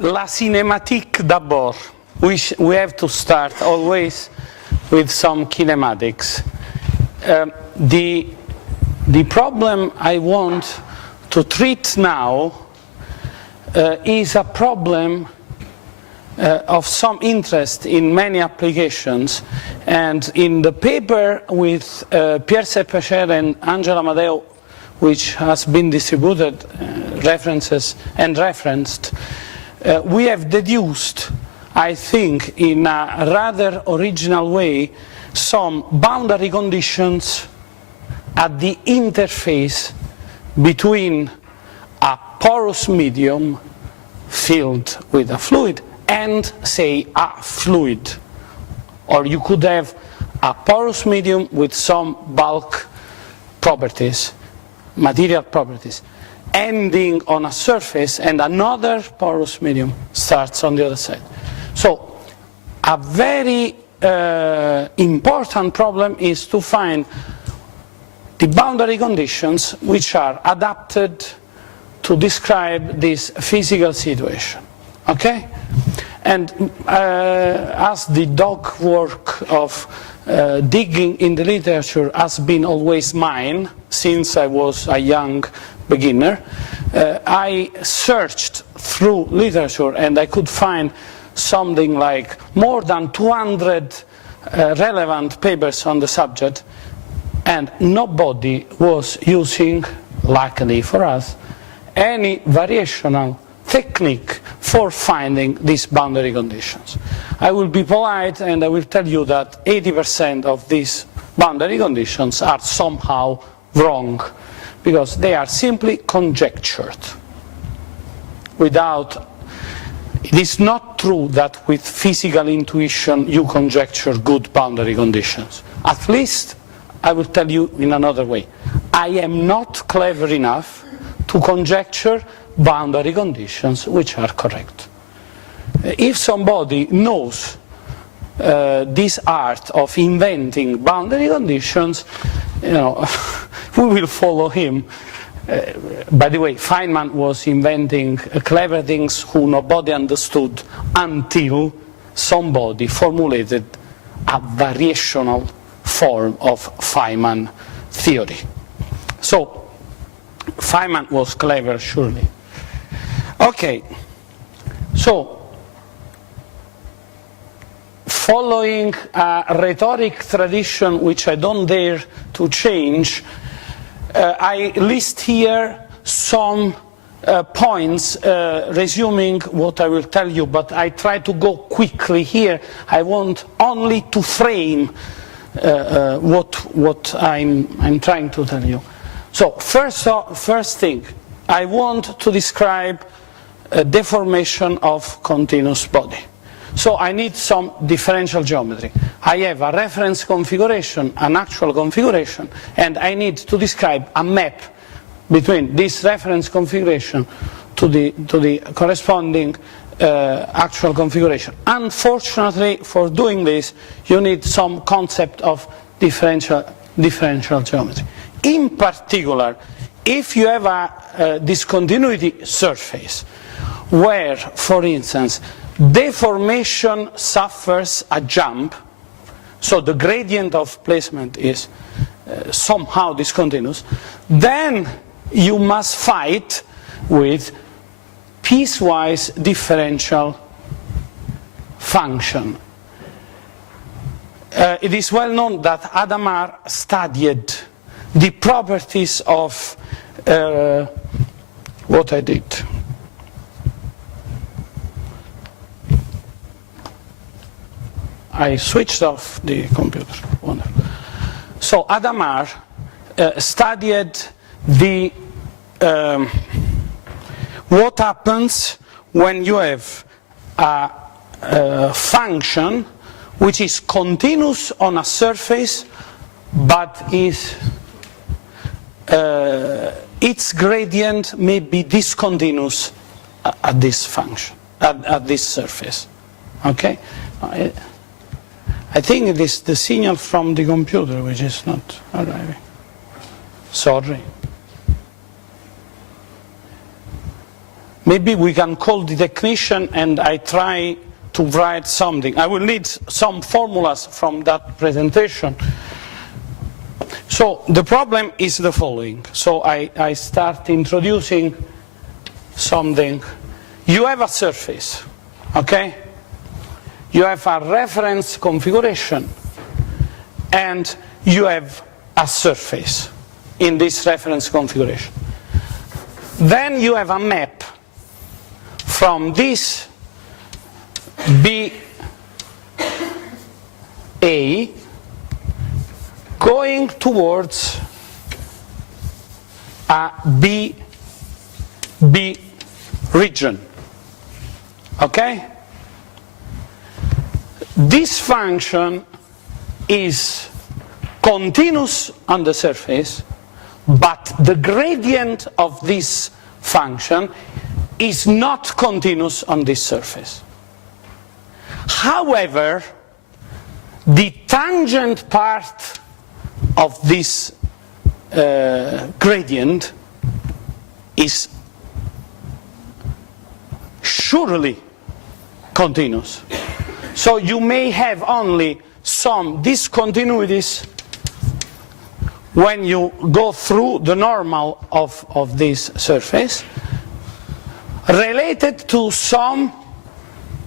la cinématique d'abord. We have to start always with some kinematics. The problem I want to treat now is a problem of some interest in many applications, and in the paper with Pierre Seppecher and Angela Amadeo, which has been distributed, references and referenced, we have deduced, I think, in a rather original way, some boundary conditions at the interface between a porous medium filled with a fluid and, say, a fluid. Or you could have a porous medium with some bulk properties, material properties, ending on a surface, and another porous medium starts on the other side. So a very important problem is to find the boundary conditions which are adapted to describe this physical situation. Okay? And as the dog work of digging in the literature has been always mine since I was a young beginner, I searched through literature and I could find something like more than 200 relevant papers on the subject, and nobody was using, luckily for us, any variational technique for finding these boundary conditions. I will be polite and I will tell you that 80% of these boundary conditions are somehow wrong, because they are simply conjectured. It is not true that with physical intuition you conjecture good boundary conditions. At least, I will tell you in another way, I am not clever enough to conjecture boundary conditions which are correct. If somebody knows this art of inventing boundary conditions, we will follow him. By the way, Feynman was inventing clever things who nobody understood until somebody formulated a variational form of Feynman theory. So, Feynman was clever, surely. Okay, so, following a rhetoric tradition which I don't dare to change, I list here some points resuming what I will tell you, but I try to go quickly here. I want only to frame what I'm trying to tell you. So first thing, I want to describe a deformation of continuous body. So I need some differential geometry. I have a reference configuration, an actual configuration, and I need to describe a map between this reference configuration to the corresponding actual configuration. Unfortunately, for doing this, you need some concept of differential geometry. In particular, if you have a discontinuity surface where, for instance, deformation suffers a jump, so the gradient of placement is somehow discontinuous, then you must fight with piecewise differential function. It is well known that Hadamard studied the properties of what I did. I switched off the computer. Wonderful. So Hadamard studied the what happens when you have a function which is continuous on a surface, but is its gradient may be discontinuous at this function, at this surface. Okay. I think it is the signal from the computer which is not arriving. Sorry. maybe we can call the technician and I try to write something. I will need some formulas from that presentation. So the problem is the following. So I start introducing something. You have a surface, okay? You have a reference configuration and you have a surface in this reference configuration. Then you have a map from this BA going towards a B region, okay? This function is continuous on the surface, but the gradient of this function is not continuous on this surface. However, the tangent part of this gradient is surely continuous. So you may have only some discontinuities when you go through the normal of this surface related to some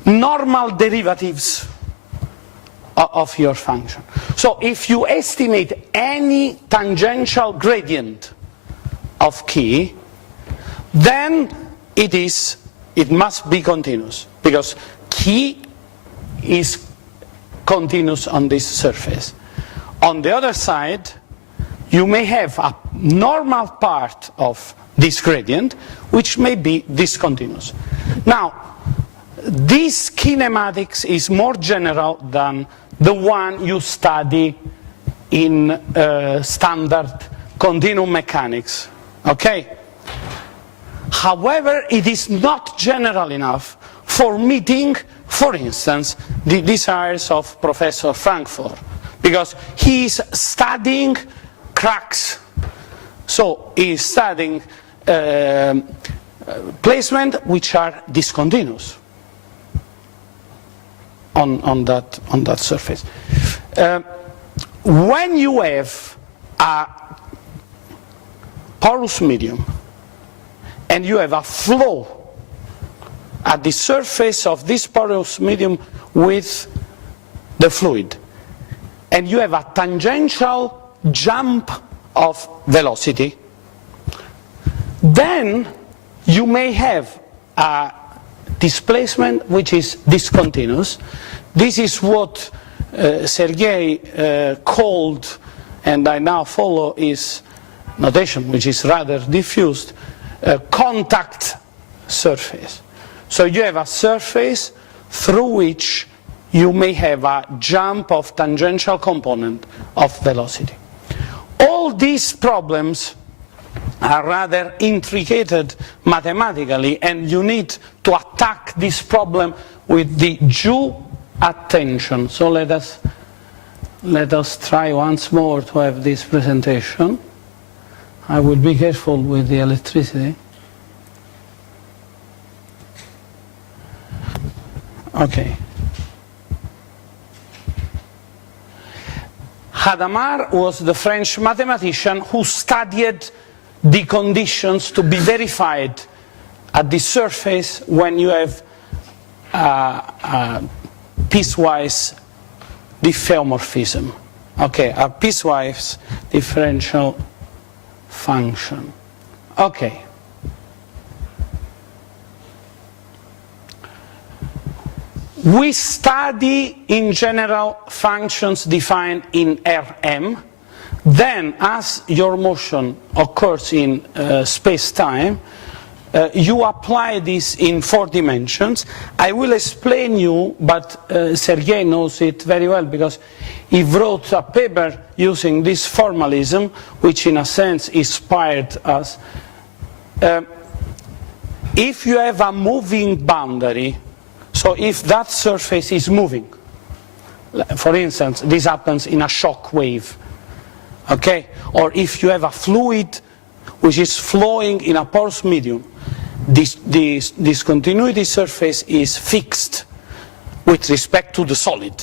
normal derivatives of your function. So if you estimate any tangential gradient of key, then it must be continuous, because key is continuous on this surface. On the other side, you may have a normal part of this gradient which may be discontinuous. Now, this kinematics is more general than the one you study in standard continuum mechanics, okay? However, it is not general enough for meeting, for instance, the desires of Professor Frankfurt, because he is studying cracks. So he is studying placement which are discontinuous on that surface. When you have a porous medium and you have a flow at the surface of this porous medium with the fluid, and you have a tangential jump of velocity, then you may have a displacement which is discontinuous. This is what Sergei called, and I now follow his notation, which is rather diffused, contact surface. So you have a surface through which you may have a jump of tangential component of velocity. All these problems are rather intricate mathematically, and you need to attack this problem with the due attention. So let us try once more to have this presentation. I will be careful with the electricity. Okay. Hadamard was the French mathematician who studied the conditions to be verified at the surface when you have piecewise diffeomorphism. Okay, a piecewise differential function. Okay. We study in general functions defined in Rm. Then, as your motion occurs in space-time, you apply this in 4 dimensions. I will explain you, but Sergei knows it very well because he wrote a paper using this formalism, which in a sense inspired us. If you have a moving boundary, so if that surface is moving, for instance, this happens in a shock wave, okay? Or if you have a fluid which is flowing in a porous medium, this discontinuity surface is fixed with respect to the solid,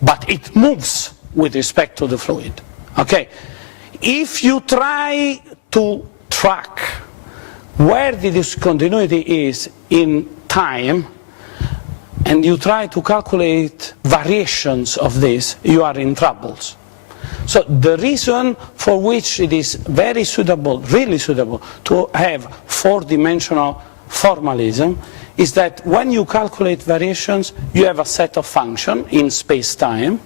but it moves with respect to the fluid. Okay? If you try to track where the discontinuity is in time, and you try to calculate variations of this, you are in troubles. So the reason for which it is very suitable, really suitable, to have four-dimensional formalism is that when you calculate variations, you have a set of functions in space-time,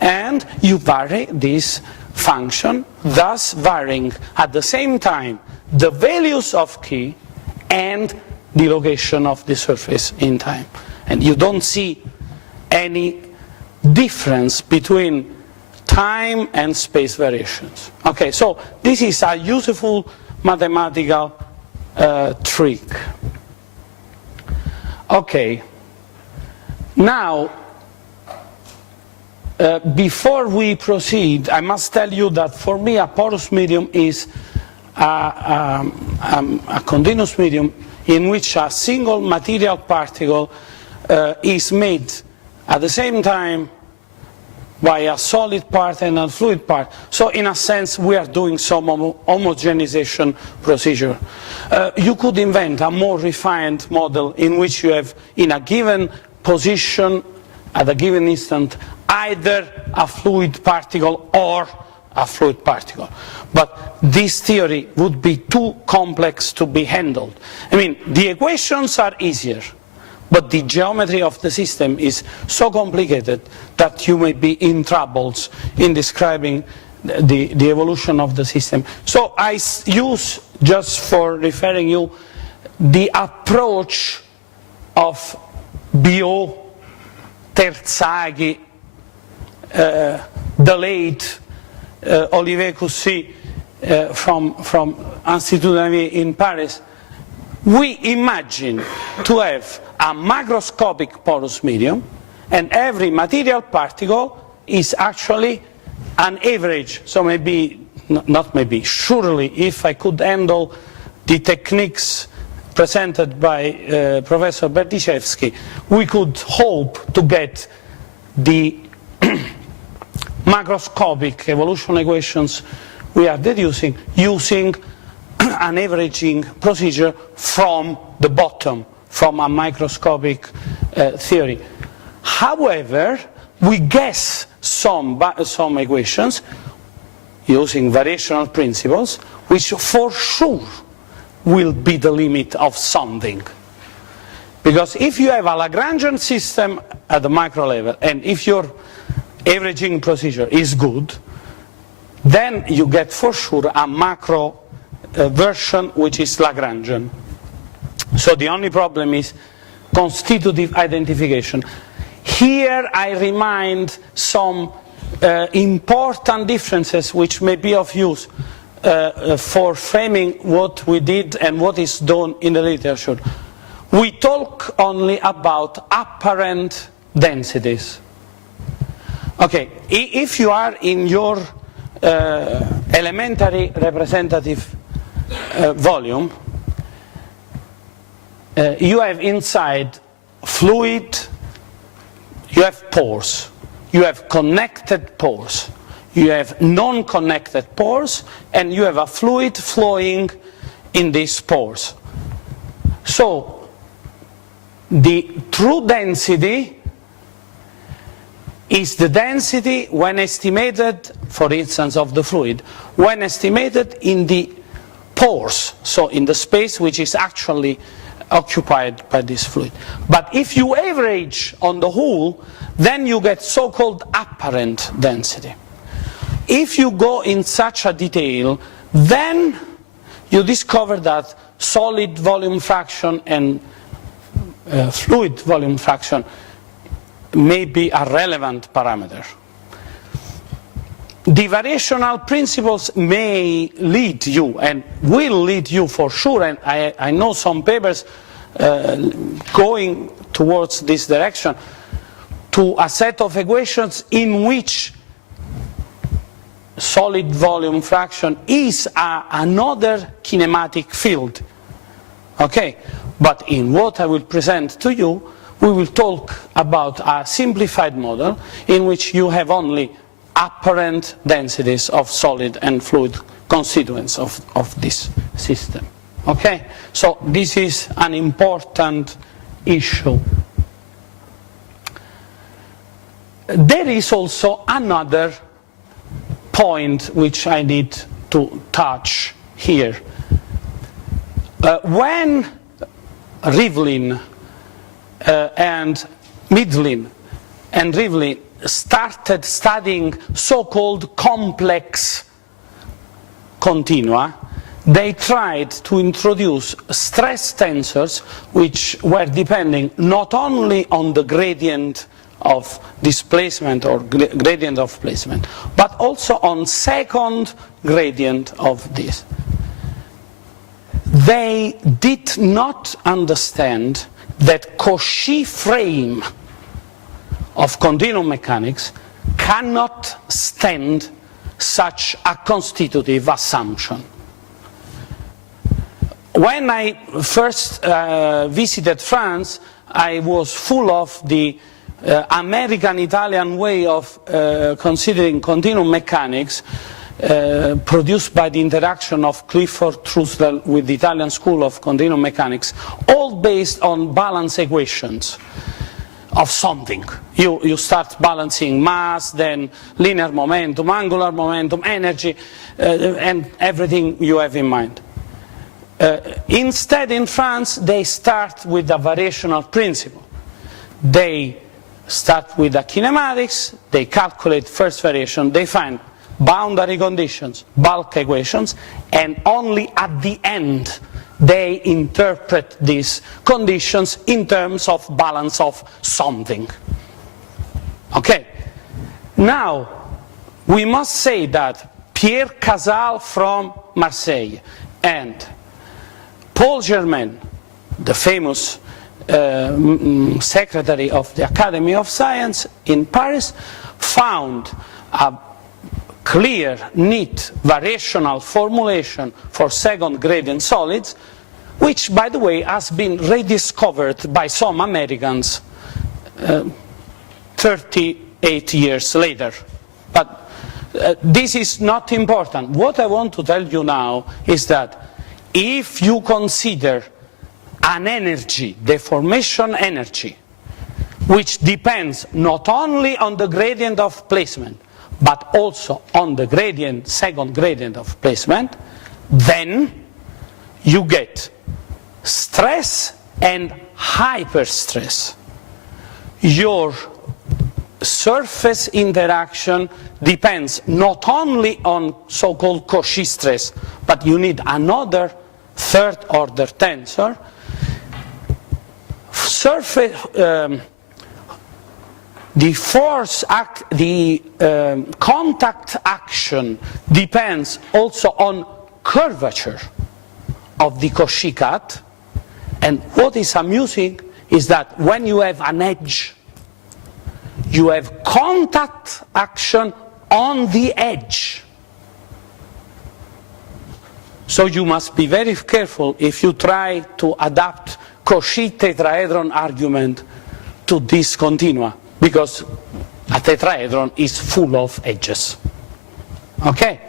and you vary this function, thus varying at the same time the values of key and the location of the surface in time. And you don't see any difference between time and space variations. Okay, so this is a useful mathematical trick. Okay, now before we proceed, I must tell you that for me a porous medium is a continuous medium in which a single material particle is made at the same time by a solid part and a fluid part. So in a sense we are doing some homogenization procedure. You could invent a more refined model in which you have in a given position at a given instant either a fluid particle or a fluid particle. But this theory would be too complex to be handled. I mean, the equations are easier, but the geometry of the system is so complicated that you may be in troubles in describing the evolution of the system. So I use, just for referring you, the approach of Biot, Terzaghi, Delate, Olivier Coussy from Institut Navier in Paris. We imagine to have a macroscopic porous medium, and every material particle is actually an average. So maybe, not maybe, surely if I could handle the techniques presented by Professor Berdychevsky, we could hope to get the macroscopic evolution equations we are deducing using an averaging procedure from the bottom, from a microscopic theory. However, we guess some equations using variational principles, which for sure will be the limit of something. Because if you have a Lagrangian system at the micro level, and if your averaging procedure is good, then you get for sure a macro version which is Lagrangian. So the only problem is constitutive identification. Here I remind some important differences which may be of use for framing what we did and what is done in the literature. We talk only about apparent densities. Okay, if you are in your elementary representative volume, you have inside fluid, you have pores, you have connected pores, you have non-connected pores, and you have a fluid flowing in these pores. So the true density is the density when estimated, for instance, of the fluid, when estimated in the pores, so in the space which is actually occupied by this fluid. But if you average on the whole, then you get so-called apparent density. If you go in such a detail, then you discover that solid volume fraction and fluid volume fraction may be a relevant parameter. The variational principles may lead you, and will lead you for sure, and I know some papers going towards this direction, to a set of equations in which solid volume fraction is another kinematic field. Okay, but in what I will present to you, we will talk about a simplified model in which you have only apparent densities of solid and fluid constituents of this system. Okay, so this is an important issue. There is also another point which I need to touch here. When Rivlin and Midlin and Rivlin started studying so-called complex continua, they tried to introduce stress tensors which were depending not only on the gradient of displacement or gradient of placement, but also on second gradient of this. They did not understand that Cauchy frame of continuum mechanics cannot stand such a constitutive assumption. When I first visited France, I was full of the American-Italian way of considering continuum mechanics produced by the interaction of Clifford Trussell with the Italian school of continuum mechanics, all based on balance equations of something. You start balancing mass, then linear momentum, angular momentum, energy, and everything you have in mind. Instead, in France, they start with a variational principle. They start with the kinematics, they calculate first variation, they find boundary conditions, bulk equations, and only at the end they interpret these conditions in terms of balance of something. Okay, now we must say that Pierre Casal from Marseille and Paul Germain, the famous secretary of the Academy of Science in Paris, found a clear, neat, variational formulation for second gradient solids, which, by the way, has been rediscovered by some Americans 38 years later. But this is not important. What I want to tell you now is that if you consider an energy, deformation energy, which depends not only on the gradient of placement, but also on the gradient, second gradient of placement, then you get stress and hyperstress. Your surface interaction depends not only on so-called Cauchy stress, but you need another third order tensor. Surface, the contact action depends also on curvature of the Cauchy cut, and what is amusing is that when you have an edge, you have contact action on the edge. So you must be very careful if you try to adapt Cauchy tetrahedron argument to this continua, because a tetrahedron is full of edges. Okay?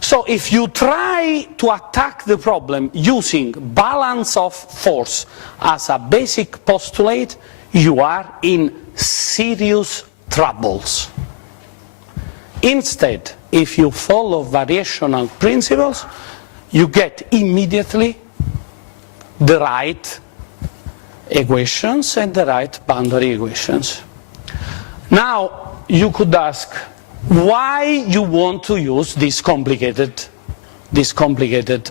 So if you try to attack the problem using balance of force as a basic postulate, you are in serious troubles. Instead, if you follow variational principles, you get immediately the right equations and the right boundary equations. Now, you could ask why you want to use these complicated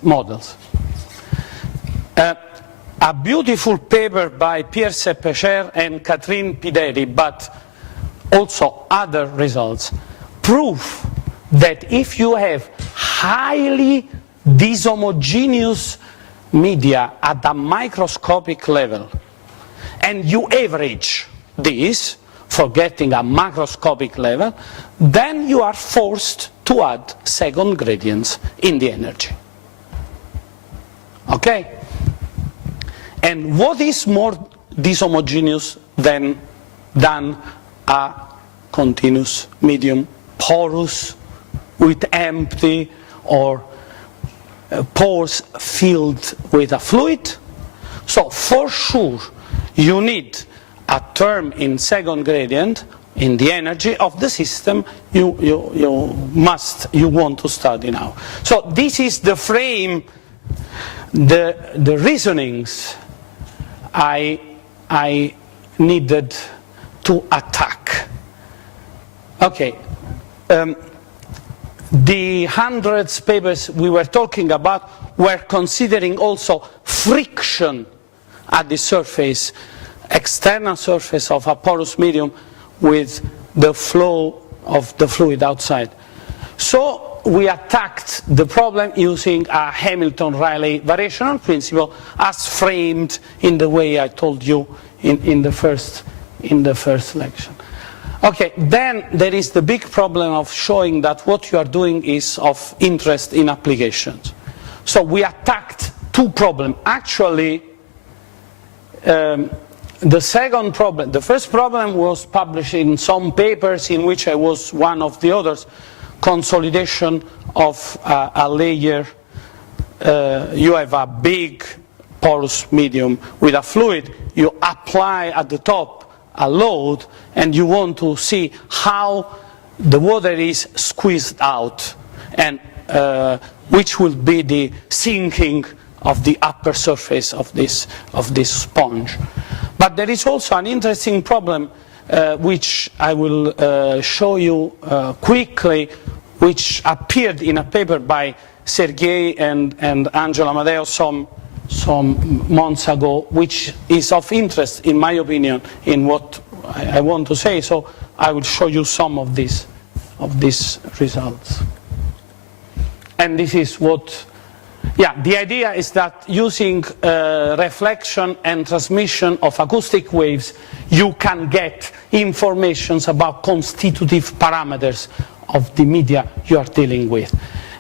models. A beautiful paper by Pierre Seppecher and Catherine Pideri, but also other results, prove that if you have highly dishomogeneous media at the microscopic level, and you average this, forgetting a macroscopic level, then you are forced to add second gradients in the energy. Okay? And what is more dishomogeneous than a continuous medium, porous, with empty or pores filled with a fluid? So for sure you need a term in second gradient in the energy of the system you want to study now. So this is the frame, the reasonings I needed to attack. Okay, the hundreds papers we were talking about were considering also friction at the surface, external surface of a porous medium with the flow of the fluid outside. So we attacked the problem using a Hamilton-Rayleigh variational principle as framed in the way I told you in the first lecture. Okay, then there is the big problem of showing that what you are doing is of interest in applications. So we attacked two problems. Actually, the second problem, the first problem was published in some papers in which I was one of the authors, consolidation of a layer. You have a big porous medium with a fluid, you apply at the top a load, and you want to see how the water is squeezed out, and which will be the sinking of the upper surface of this sponge. But there is also an interesting problem which I will show you quickly, which appeared in a paper by Sergei and Angela Amadeo some months ago, which is of interest, in my opinion, in what I want to say. So I will show you some of these results. And this is what, the idea is that using reflection and transmission of acoustic waves, you can get information about constitutive parameters of the media you are dealing with.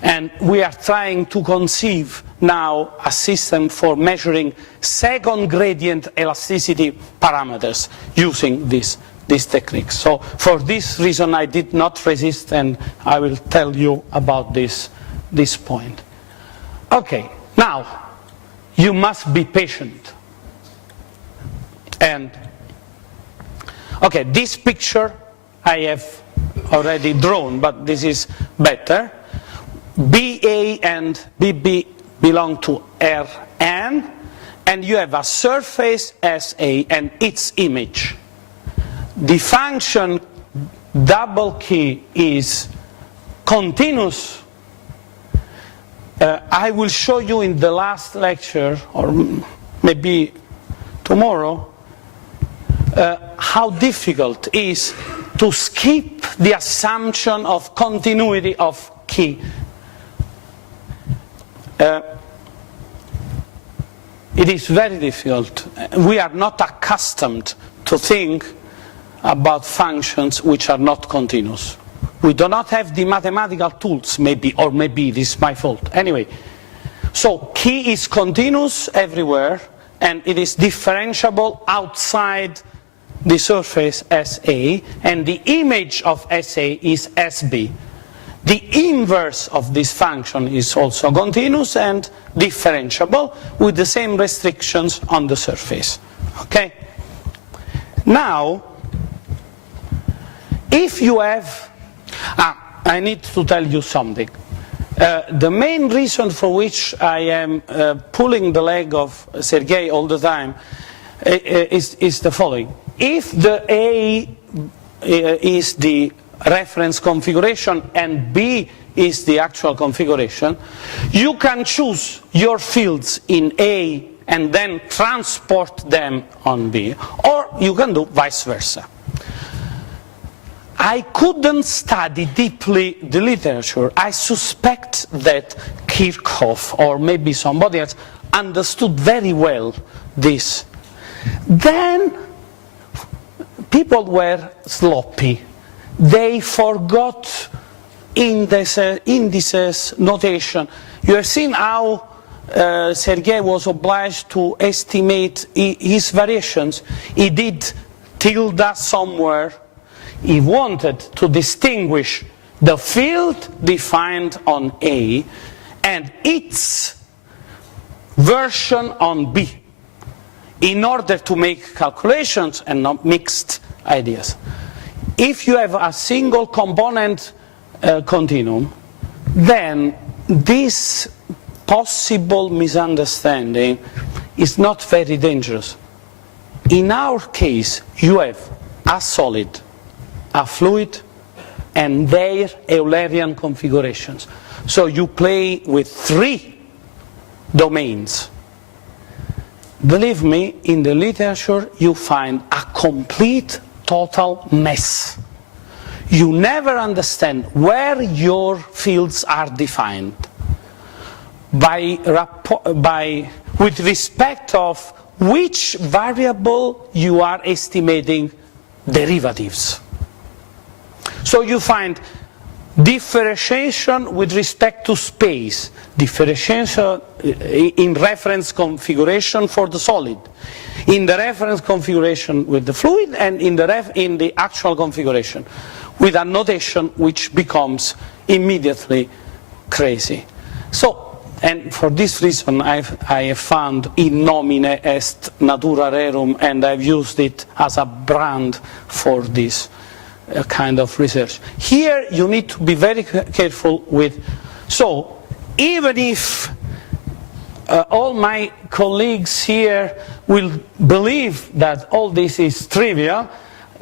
And we are trying to conceive now a system for measuring second gradient elasticity parameters using these techniques. So for this reason I did not resist, and I will tell you about this point. Okay, now you must be patient. And okay, this picture I have already drawn, but this is better. BA and BB belong to Rn, and you have a surface SA and its image. The function double key is continuous. I will show you in the last lecture, or maybe tomorrow, how difficult it is to skip the assumption of continuity of key. It is very difficult. We are not accustomed to think about functions which are not continuous. We do not have the mathematical tools, maybe, or maybe this is my fault. Anyway, so key is continuous everywhere, and it is differentiable outside the surface SA, and the image of SA is SB. The inverse of this function is also continuous and differentiable with the same restrictions on the surface. Okay? Now, if you have... I need to tell you something. The main reason for which I am pulling the leg of Sergei all the time is the following. If the A is the reference configuration and B is the actual configuration, you can choose your fields in A and then transport them on B, or you can do vice versa. I couldn't study deeply the literature. I suspect that Kirchhoff, or maybe somebody else, understood very well this. Then people were sloppy. They forgot indices, notation. You have seen how Sergei was obliged to estimate his variations. He did tilde somewhere. He wanted to distinguish the field defined on A and its version on B in order to make calculations and not mixed ideas. If you have a single component continuum, then this possible misunderstanding is not very dangerous. In our case, you have a solid, a fluid, and their Eulerian configurations. So you play with 3 domains. Believe me, in the literature you find a complete, total mess. You never understand where your fields are defined with respect of which variable you are estimating derivatives. So you find differentiation with respect to space, differentiation in reference configuration for the solid, in the reference configuration with the fluid, and in the actual configuration, with a notation which becomes immediately crazy. So, and for this reason I have found in nomine est natura rerum, and I've used it as a brand for this kind of research. Here you need to be very careful with, so even if all my colleagues here will believe that all this is trivial,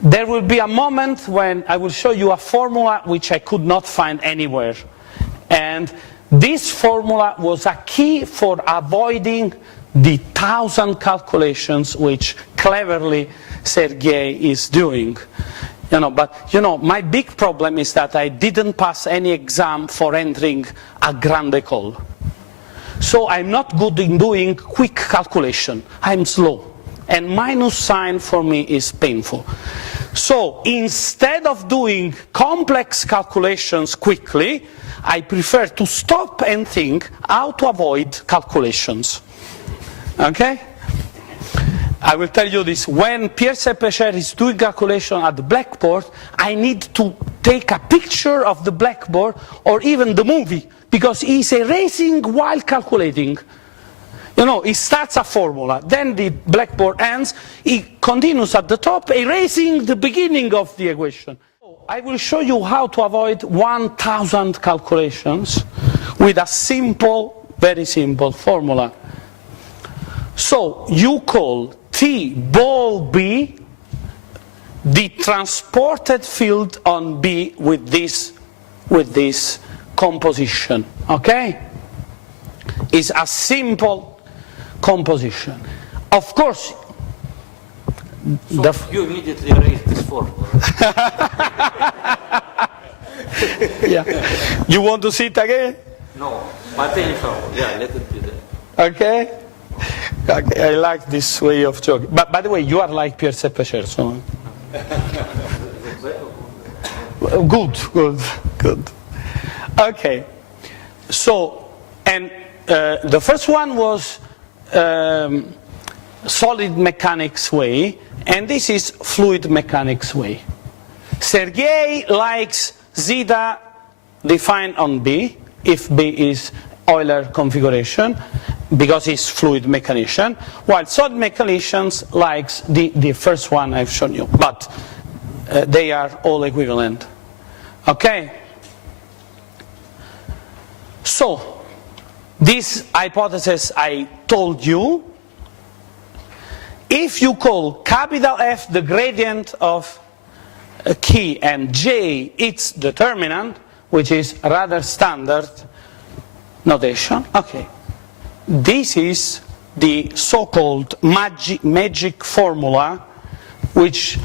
there will be a moment when I will show you a formula which I could not find anywhere. And this formula was a key for avoiding the 1,000 calculations which cleverly Sergei is doing. But my big problem is that I didn't pass any exam for entering a grande école. So I'm not good in doing quick calculation. I'm slow. And minus sign for me is painful. So instead of doing complex calculations quickly, I prefer to stop and think how to avoid calculations. Okay? I will tell you this. When Pierre Seppecher is doing calculation at the blackboard, I need to take a picture of the blackboard or even the movie, because he's erasing while calculating. He starts a formula, then the blackboard ends, he continues at the top, erasing the beginning of the equation. I will show you how to avoid 1,000 calculations with a simple, very simple formula. So you call T ball B the transported field on B with this composition. Okay? It's a simple composition. Of course, so you immediately erase this formula. Yeah. You want to see it again? No, but anyhow, yeah, let it be there. Okay? Okay, I like this way of joking. But by the way, you are like Pierre Seppecher, so. Good. Okay. So, and the first one was solid mechanics way, and this is fluid mechanics way. Sergei likes zeta defined on B, if B is Euler configuration, because it's fluid mechanician, while solid mechanicians likes the first one I've shown you, but they are all equivalent. Okay? So, this hypothesis I told you, if you call capital F the gradient of a key and J its determinant, which is rather standard notation, okay. This is the so-called magic formula which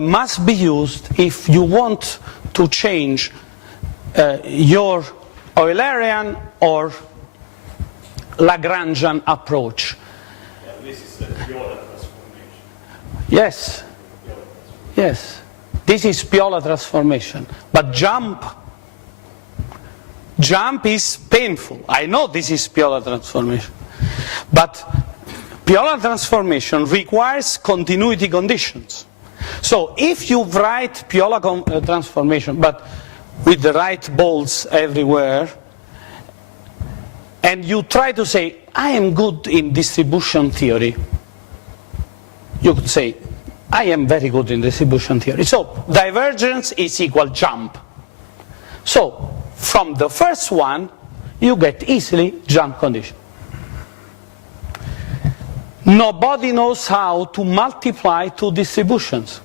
must be used if you want to change your Eulerian or Lagrangian approach. Yeah, this is the Piola transformation. Yes. Yes. This is Piola transformation. But jump is painful. I know this is Piola transformation. But Piola transformation requires continuity conditions. So if you write Piola transformation, but with the right bolts everywhere, and you try to say, I am good in distribution theory, you could say, I am very good in distribution theory. So divergence is equal jump. So from the first one, you get easily jump condition. Nobody knows how to multiply two distributions.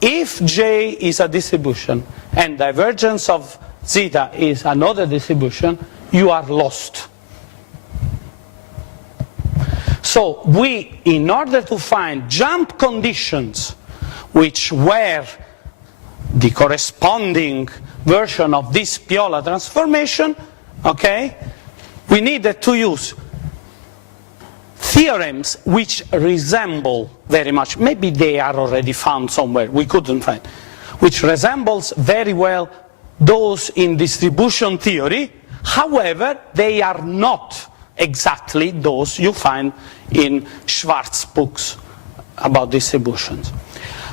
If J is a distribution and divergence of zeta is another distribution, you are lost. So we, in order to find jump conditions which were the corresponding version of this Piola transformation, okay, we needed to use theorems which resemble very much, maybe they are already found somewhere, we couldn't find, which resembles very well those in distribution theory. However, they are not exactly those you find in Schwartz's books about distributions.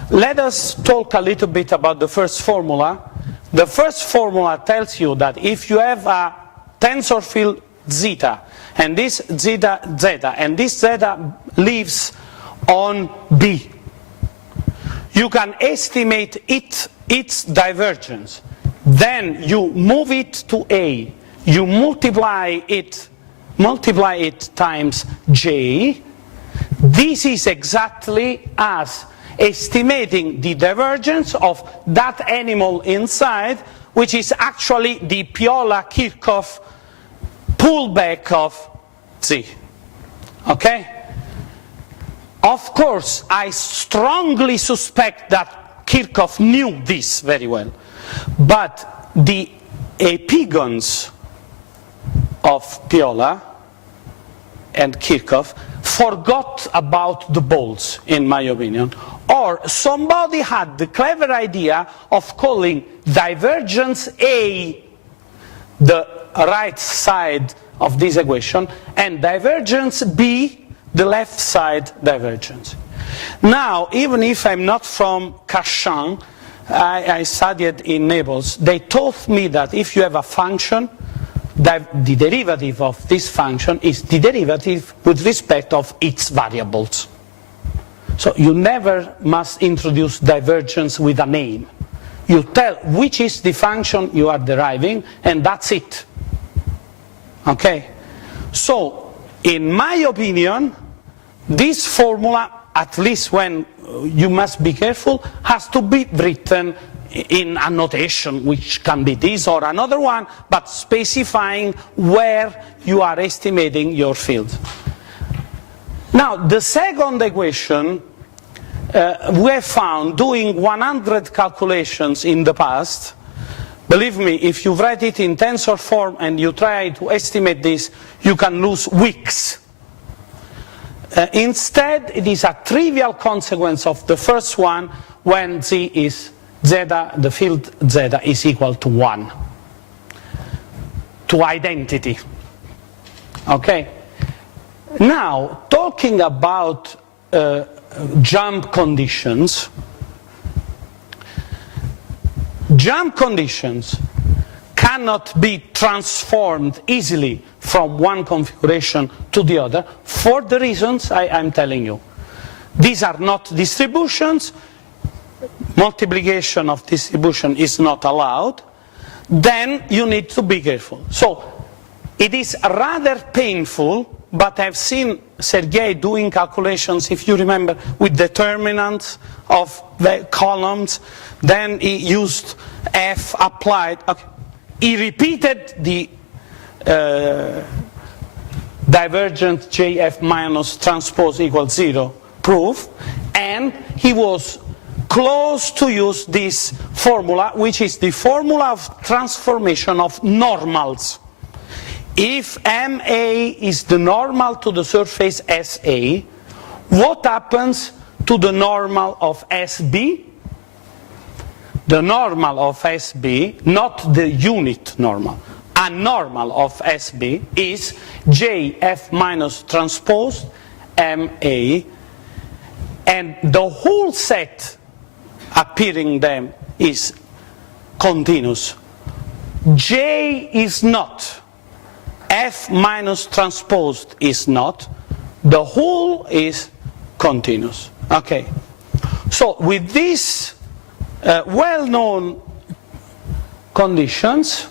Let us talk a little bit about the first formula. The first formula tells you that if you have a tensor field zeta, and this zeta, and this zeta lives on B, you can estimate its divergence. Then you move it to A. You multiply it times J. This is exactly as estimating the divergence of that animal inside, which is actually the Piola-Kirchhoff pullback of Z. Okay? Of course, I strongly suspect that Kirchhoff knew this very well. But the epigons of Piola and Kirchhoff forgot about the bolts, in my opinion. Or somebody had the clever idea of calling divergence A the right side of this equation, and divergence B the left side divergence. Now, even if I'm not from Cachan, I studied in Naples, they taught me that if you have a function, the derivative of this function is the derivative with respect of its variables. So you never must introduce divergence with a name. You tell which is the function you are deriving, and that's it. Okay? So, in my opinion, this formula, at least when you must be careful, has to be written in a notation, which can be this or another one, but specifying where you are estimating your field. Now, the second equation, we have found doing 100 calculations in the past. Believe me, if you write it in tensor form and you try to estimate this, you can lose weeks. Instead, it is a trivial consequence of the first one when Z is zeta, the field zeta is equal to 1. To identity. Okay? Now, talking about jump conditions. Jump conditions cannot be transformed easily from one configuration to the other for the reasons I'm telling you. These are not distributions. Multiplication of distribution is not allowed. Then you need to be careful. So it is rather painful, but I've seen Sergei doing calculations, if you remember, with determinants of the columns. Then he used F applied. Okay. He repeated the divergence JF minus transpose equals 0 proof, and he was close to use this formula, which is the formula of transformation of normals. If MA is the normal to the surface SA, what happens to the normal of SB? The normal of SB, not the unit normal, anormal of SB is JF minus transpose MA, and the whole set appearing them is continuous. J is not, F minus transposed is not, the whole is continuous. Okay. So with these well-known conditions,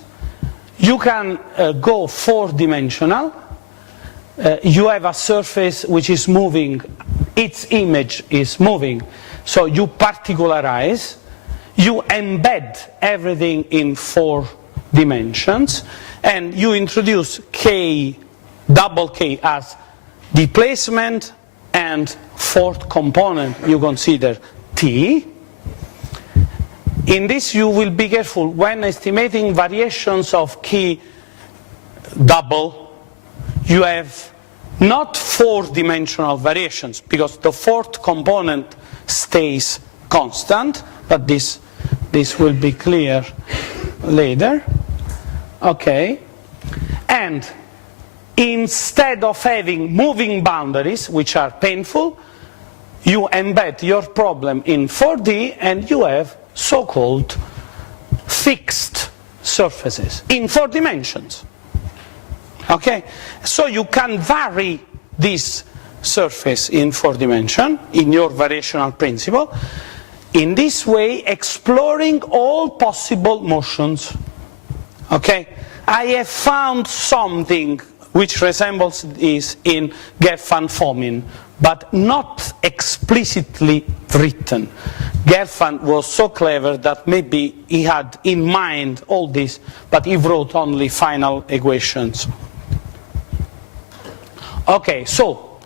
you can go four-dimensional. You have a surface which is moving, its image is moving, so you particularize, you embed everything in 4 dimensions, and you introduce K, double K as displacement, and fourth component you consider T. In this you will be careful when estimating variations of K double. You have not 4-dimensional variations because the fourth component stays constant, but this will be clear later. Okay, and instead of having moving boundaries, which are painful, you embed your problem in 4D and you have so-called fixed surfaces in 4 dimensions. Okay, so you can vary this surface in 4 dimensions in your variational principle, in this way exploring all possible motions. Okay, I have found something which resembles this in Gelfand Fomin, but not explicitly written. Gelfand was so clever that maybe he had in mind all this, but he wrote only final equations. Okay, so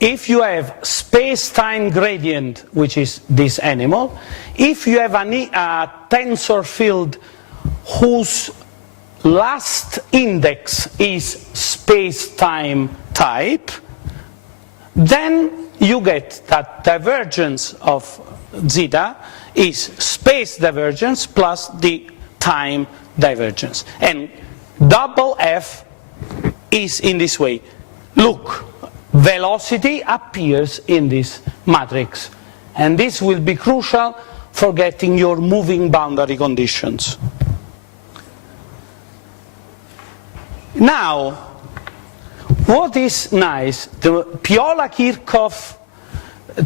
if you have space-time gradient, which is this animal, if you have a tensor field whose last index is space-time type, then you get that divergence of zeta is space divergence plus the time divergence. And double F is in this way. Look, velocity appears in this matrix, and this will be crucial for getting your moving boundary conditions. Now, what is nice, the Piola-Kirchhoff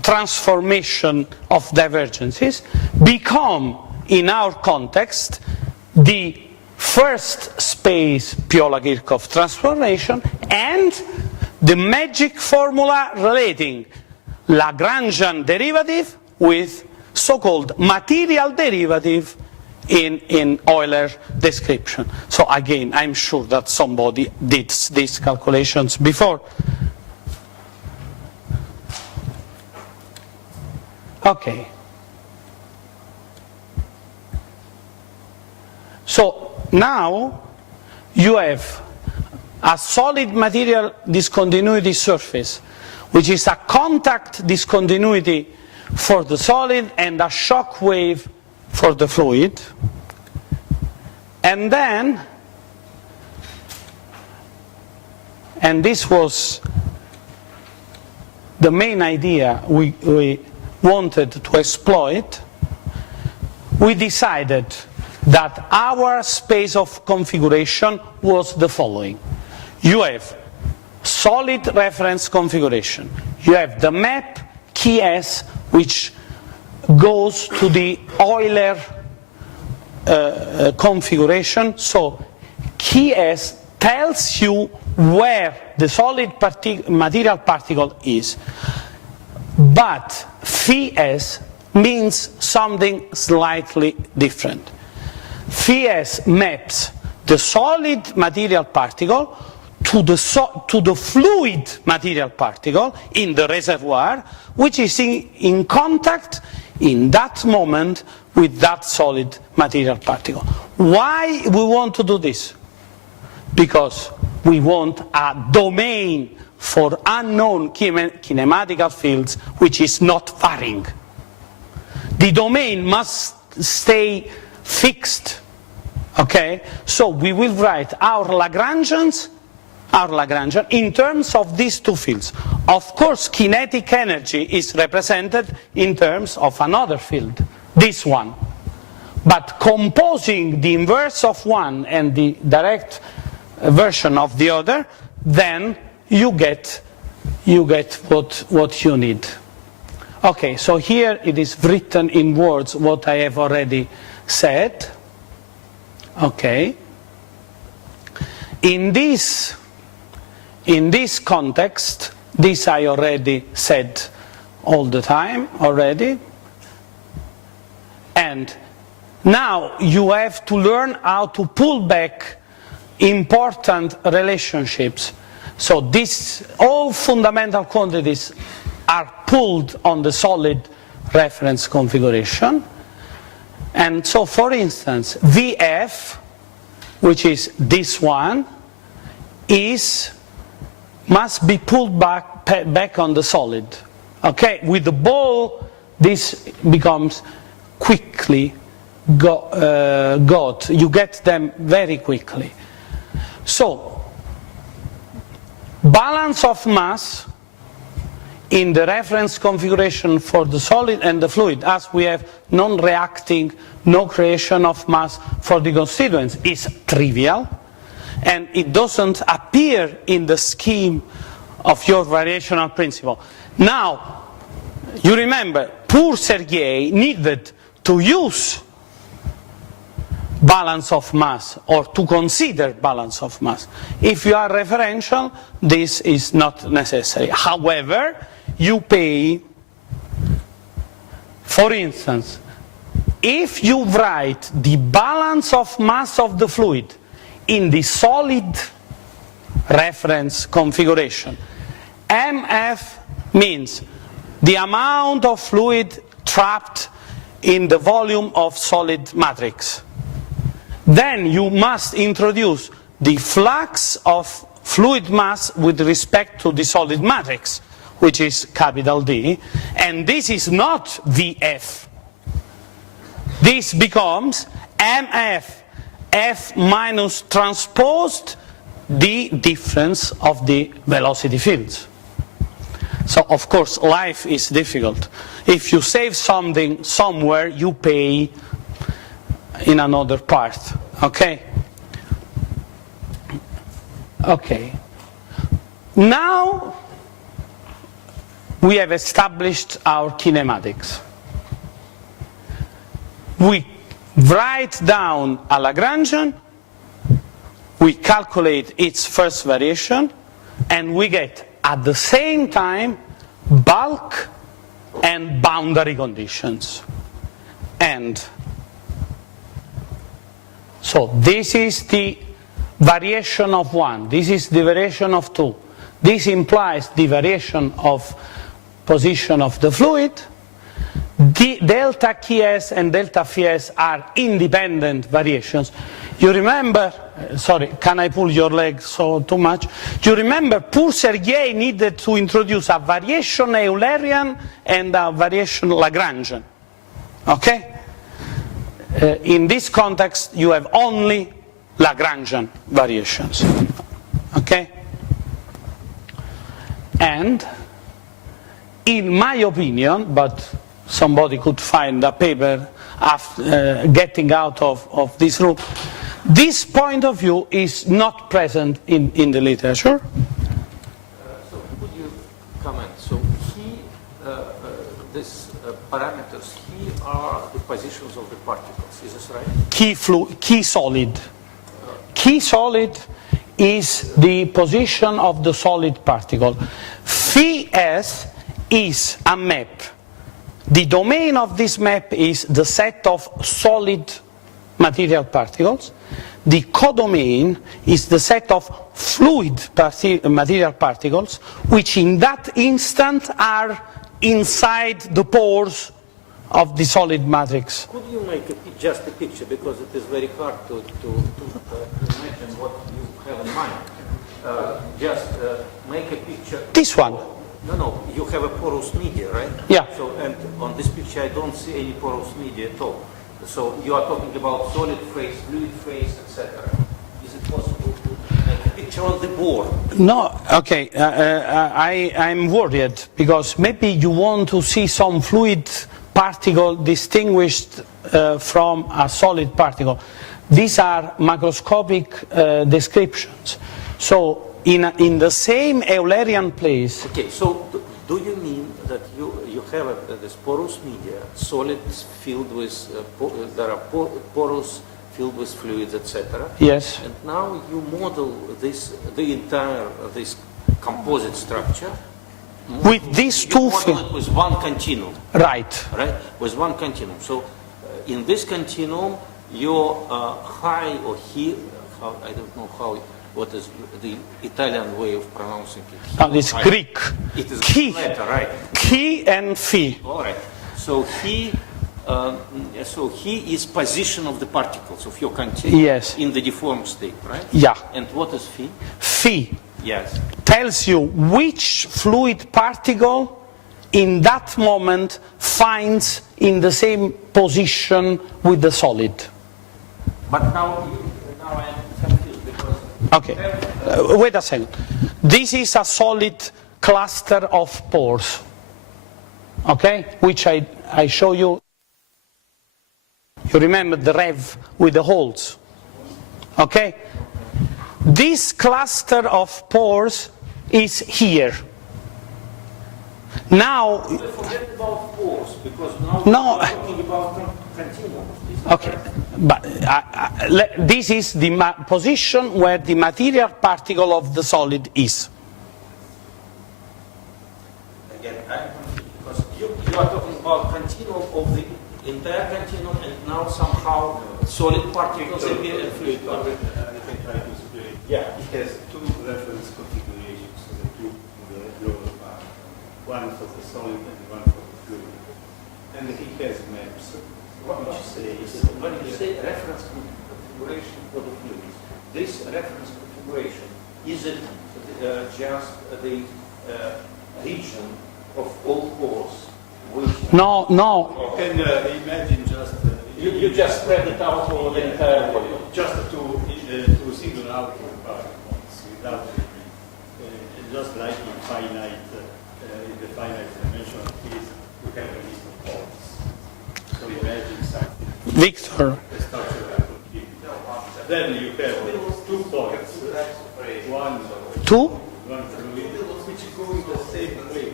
transformation of divergences become, in our context, the first space Piola-Kirchhoff transformation and the magic formula relating Lagrangian derivative with so-called material derivative in Euler description. So again, I'm sure that somebody did these calculations before. Okay. So now you have a solid material discontinuity surface, which is a contact discontinuity for the solid and a shock wave for the fluid. And then, and this was the main idea we wanted to exploit, we decided that our space of configuration was the following. You have solid reference configuration. You have the map KS, which goes to the Euler configuration. So KS tells you where the solid material particle is. But phi s means something slightly different. Phi s maps the solid material particle to the fluid material particle in the reservoir, which is in contact in that moment with that solid material particle. Why we want to do this? Because we want a domain for unknown kinematical fields which is not varying. The domain must stay fixed. Okay, so we will write our Lagrangian in terms of these two fields. Of course, kinetic energy is represented in terms of another field, this one. But composing the inverse of one and the direct version of the other, then you get what you need. Okay, so here it is written in words what I have already said. Okay. In this context, this I already said all the time already. And now you have to learn how to pull back important relationships. So all fundamental quantities are pulled on the solid reference configuration. And so, for instance, VF, which is this one, must be pulled back on the solid. Okay, with the ball, this becomes quickly got. You get them very quickly. So, balance of mass in the reference configuration for the solid and the fluid, as we have non-reacting, no creation of mass for the constituents, is trivial, and it doesn't appear in the scheme of your variational principle. Now, you remember, poor Sergei needed to use balance of mass, or to consider balance of mass. If you are referential, this is not necessary. However, you pay, for instance, if you write the balance of mass of the fluid in the solid reference configuration, MF means the amount of fluid trapped in the volume of solid matrix. Then you must introduce the flux of fluid mass with respect to the solid matrix, which is capital D, and this is not VF. This becomes MF, F minus transposed the difference of the velocity fields. So, of course, life is difficult. If you save something somewhere, you pay in another part. Okay? Okay. Now, we have established our kinematics. We write down a Lagrangian, we calculate its first variation, and we get at the same time bulk and boundary conditions. And so this is the variation of 1, this is the variation of 2. This implies the variation of position of the fluid. The delta KS and delta Φs are independent variations. You remember, sorry, can I pull your leg so too much? You remember poor Sergei needed to introduce a variation Eulerian and a variation Lagrangian. Okay? In this context, you have only Lagrangian variations. Okay? And in my opinion, but somebody could find a paper after getting out of this room, this point of view is not present in the literature. So would you comment? So these parameters here are the positions of the particles. Is this right? Key solid. Key solid is the position of the solid particle. Phi S is a map. The domain of this map is the set of solid material particles. The codomain is the set of fluid material particles, which in that instant are inside the pores of the solid matrix. Could you make just a picture, because it is very hard to imagine what you have in mind. Just make a picture. This one. No, you have a porous media, right? Yeah. So, and on this picture I don't see any porous media at all. So you are talking about solid phase, fluid phase, etc. Is it possible to make a picture on the board? No, okay, I'm worried because maybe you want to see some fluid particle distinguished from a solid particle. These are macroscopic descriptions. So in the same Eulerian place. Okay, so do you mean that you have this porous media, solids filled with, there are porous filled with fluids, etc. Yes. And now you model this, the entire, this composite structure. With these two you model it with one continuum. Right. Right? With one continuum. So in this continuum, your high or he, I don't know how, what is the Italian way of pronouncing it? No, it's Greek. It is Chi. letter, right? Chi and phi. All right. So he is position of the particles of your continuum. Yes. In the deformed state, right? Yeah. And what is phi? Phi Yes. tells you which fluid particle in that moment finds in the same position with the solid. But now I am confused because. Okay, wait a second. This is a solid cluster of pores, okay, which I show you. You remember the rev with the holes, okay? This cluster of pores is here. Now, Forget about pores because now no, we're talking about continuum. okay, but this is the position where the material particle of the solid is. Again, I'm confused because you are talking about continuum of the entire continuum, and now somehow solid particles appear and fluid particles. I can try to explain. Yeah. It has two reference configurations in the tube in the lower part. One for the solid and one for the fluid. And he has maps. When you say reference configuration for the fluids, this reference configuration, is it just the region of all pores? No. You can imagine just... You just spread it out over the entire volume. Just to single out particles without just like in finite, in the finite dimension case, you have a list of points. So imagine something. Victor. The structure of continuity. Then you have 2 points. Two? One fluid, which is going the same way.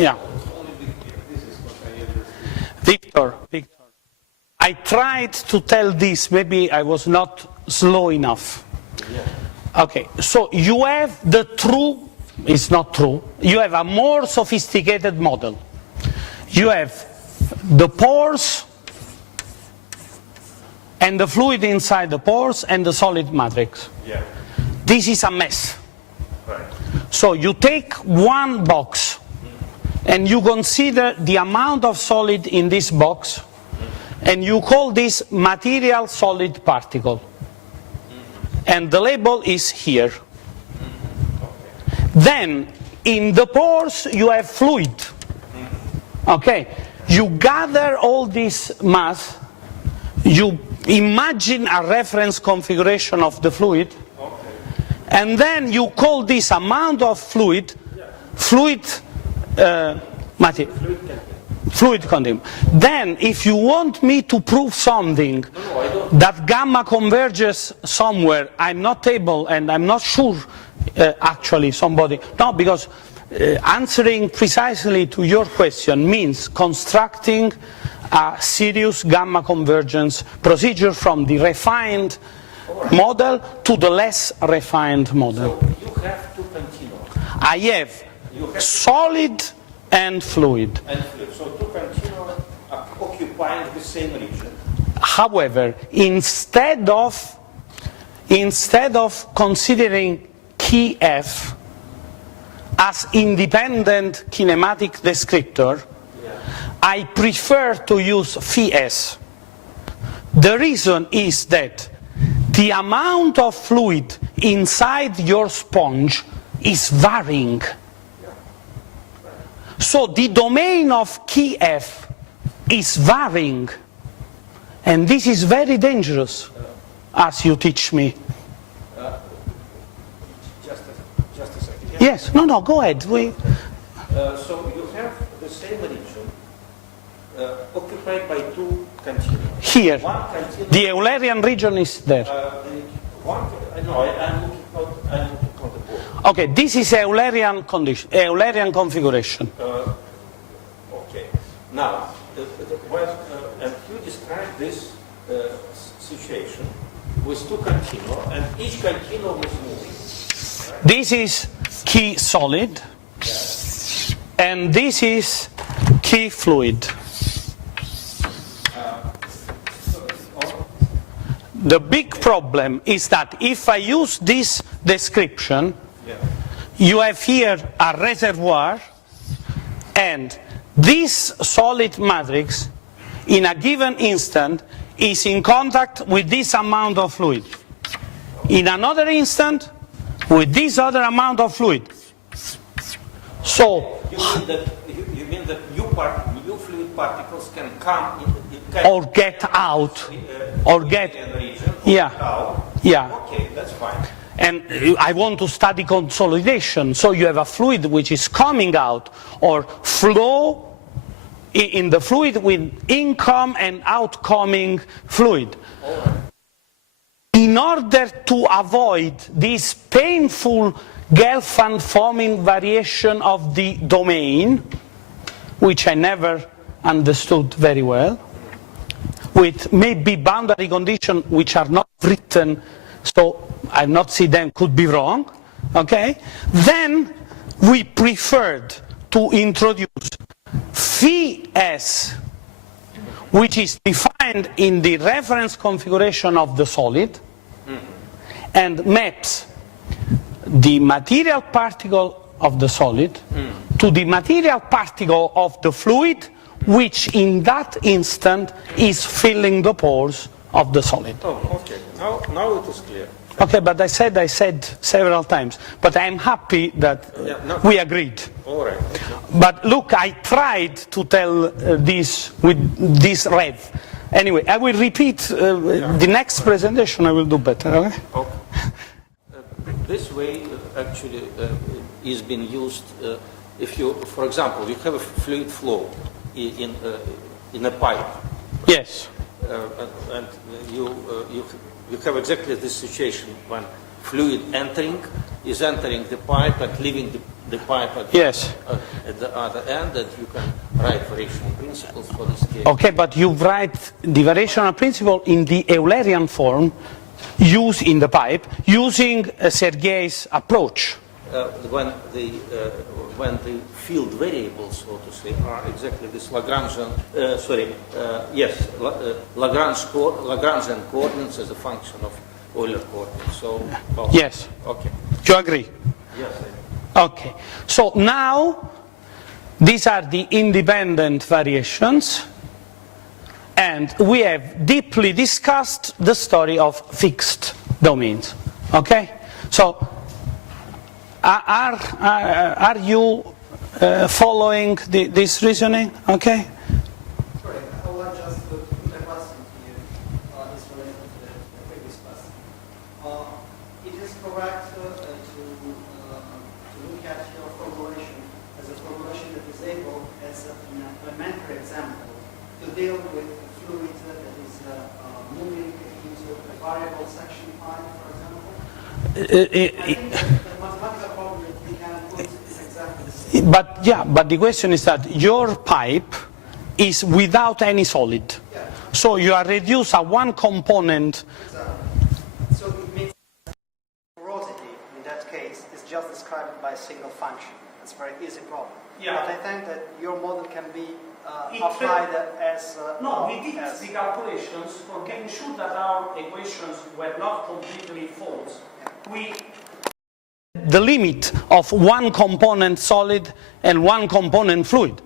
Yeah. This is what I understood. Victor, I tried to tell this, maybe I was not slow enough. Okay, so you have the true, it's not true, you have a more sophisticated model. You have the pores and the fluid inside the pores and the solid matrix. Yeah. This is a mess. Right. So you take one box and you consider the amount of solid in this box and you call this material solid particle. And the label is here. Then in the pores you have fluid. Okay, you gather all this mass, you imagine a reference configuration of the fluid, and then you call this amount of fluid, fluid continuum. Then, if you want me to prove something that gamma converges somewhere, I'm not able, and I'm not sure actually somebody, no, because answering precisely to your question means constructing a serious gamma convergence procedure from the refined model to the less refined model. So you have 2 continua. I have solid and fluid. So 2 continua are occupying the same region. However, instead of considering key F as independent kinematic descriptor, I prefer to use phi S. The reason is that the amount of fluid inside your sponge is varying. So the domain of key F is varying. And this is very dangerous, as you teach me. Just a second. Yeah. Yes, no, go ahead. So you have the same region occupied by two continua. Here, One continua, the Eulerian region is there. I'm looking at the board. Okay, this is Eulerian condition, Eulerian configuration. Okay. Now, and you describe this situation with two continua, and each continuum is moving. Right? This is key solid, and this is key fluid. The big problem is that if I use this description, you have here a reservoir, and this solid matrix in a given instant is in contact with this amount of fluid. In another instant, with this other amount of fluid. So, you mean that new fluid particles can come or get out, or get, in the region, yeah, yeah. Okay, that's fine. And I want to study consolidation, so you have a fluid which is coming out, or flow in the fluid with income and outcoming fluid. In order to avoid this painful Gelfand-Fomin variation of the domain, which I never understood very well, with maybe boundary conditions which are not written, so I not see them, could be wrong, okay? Then we preferred to introduce phi S, which is defined in the reference configuration of the solid, and maps the material particle of the solid to the material particle of the fluid, which in that instant is filling the pores of the solid. Oh, okay. Now it is clear. Okay, but I said several times, but I'm happy that we agreed. All right. Okay. But look, I tried to tell this with this rev. Anyway, I will repeat the next presentation. I will do better. Okay? Okay. This way actually is being used if you, for example, you have a fluid flow in a pipe. Yes. And you have exactly this situation when fluid is entering the pipe and leaving the pipe at, at the other end, that you can write variational principles for this case. Okay, but you write the variational principle in the Eulerian form used in the pipe using Sergei's approach. When the field variables, so to say, are exactly this Lagrangian, Lagrangian coordinates as a function of Euler coordinates. So, well, yes. Okay. Do you agree? Yes. Okay. So now these are the independent variations, and we have deeply discussed the story of fixed domains. Okay. So are you following this reasoning? Okay. Sorry, I would like just to put a question to you. This related to the previous question. It is correct to look at your formulation as a formulation that is able, as an elementary example, to deal with a fluid that is moving into a variable section pipe, for example. I think that the mathematical problem that we can put is exactly the same. But the question is that your pipe is without any solid. Yeah. So you are reduced a one component. Exactly. So it means porosity in that case is just described by a single function. It's a very easy problem. Yeah. But I think that your model can be applied as No, we did the calculations for getting sure that our equations were not completely false. The limit of one component solid and one component fluid.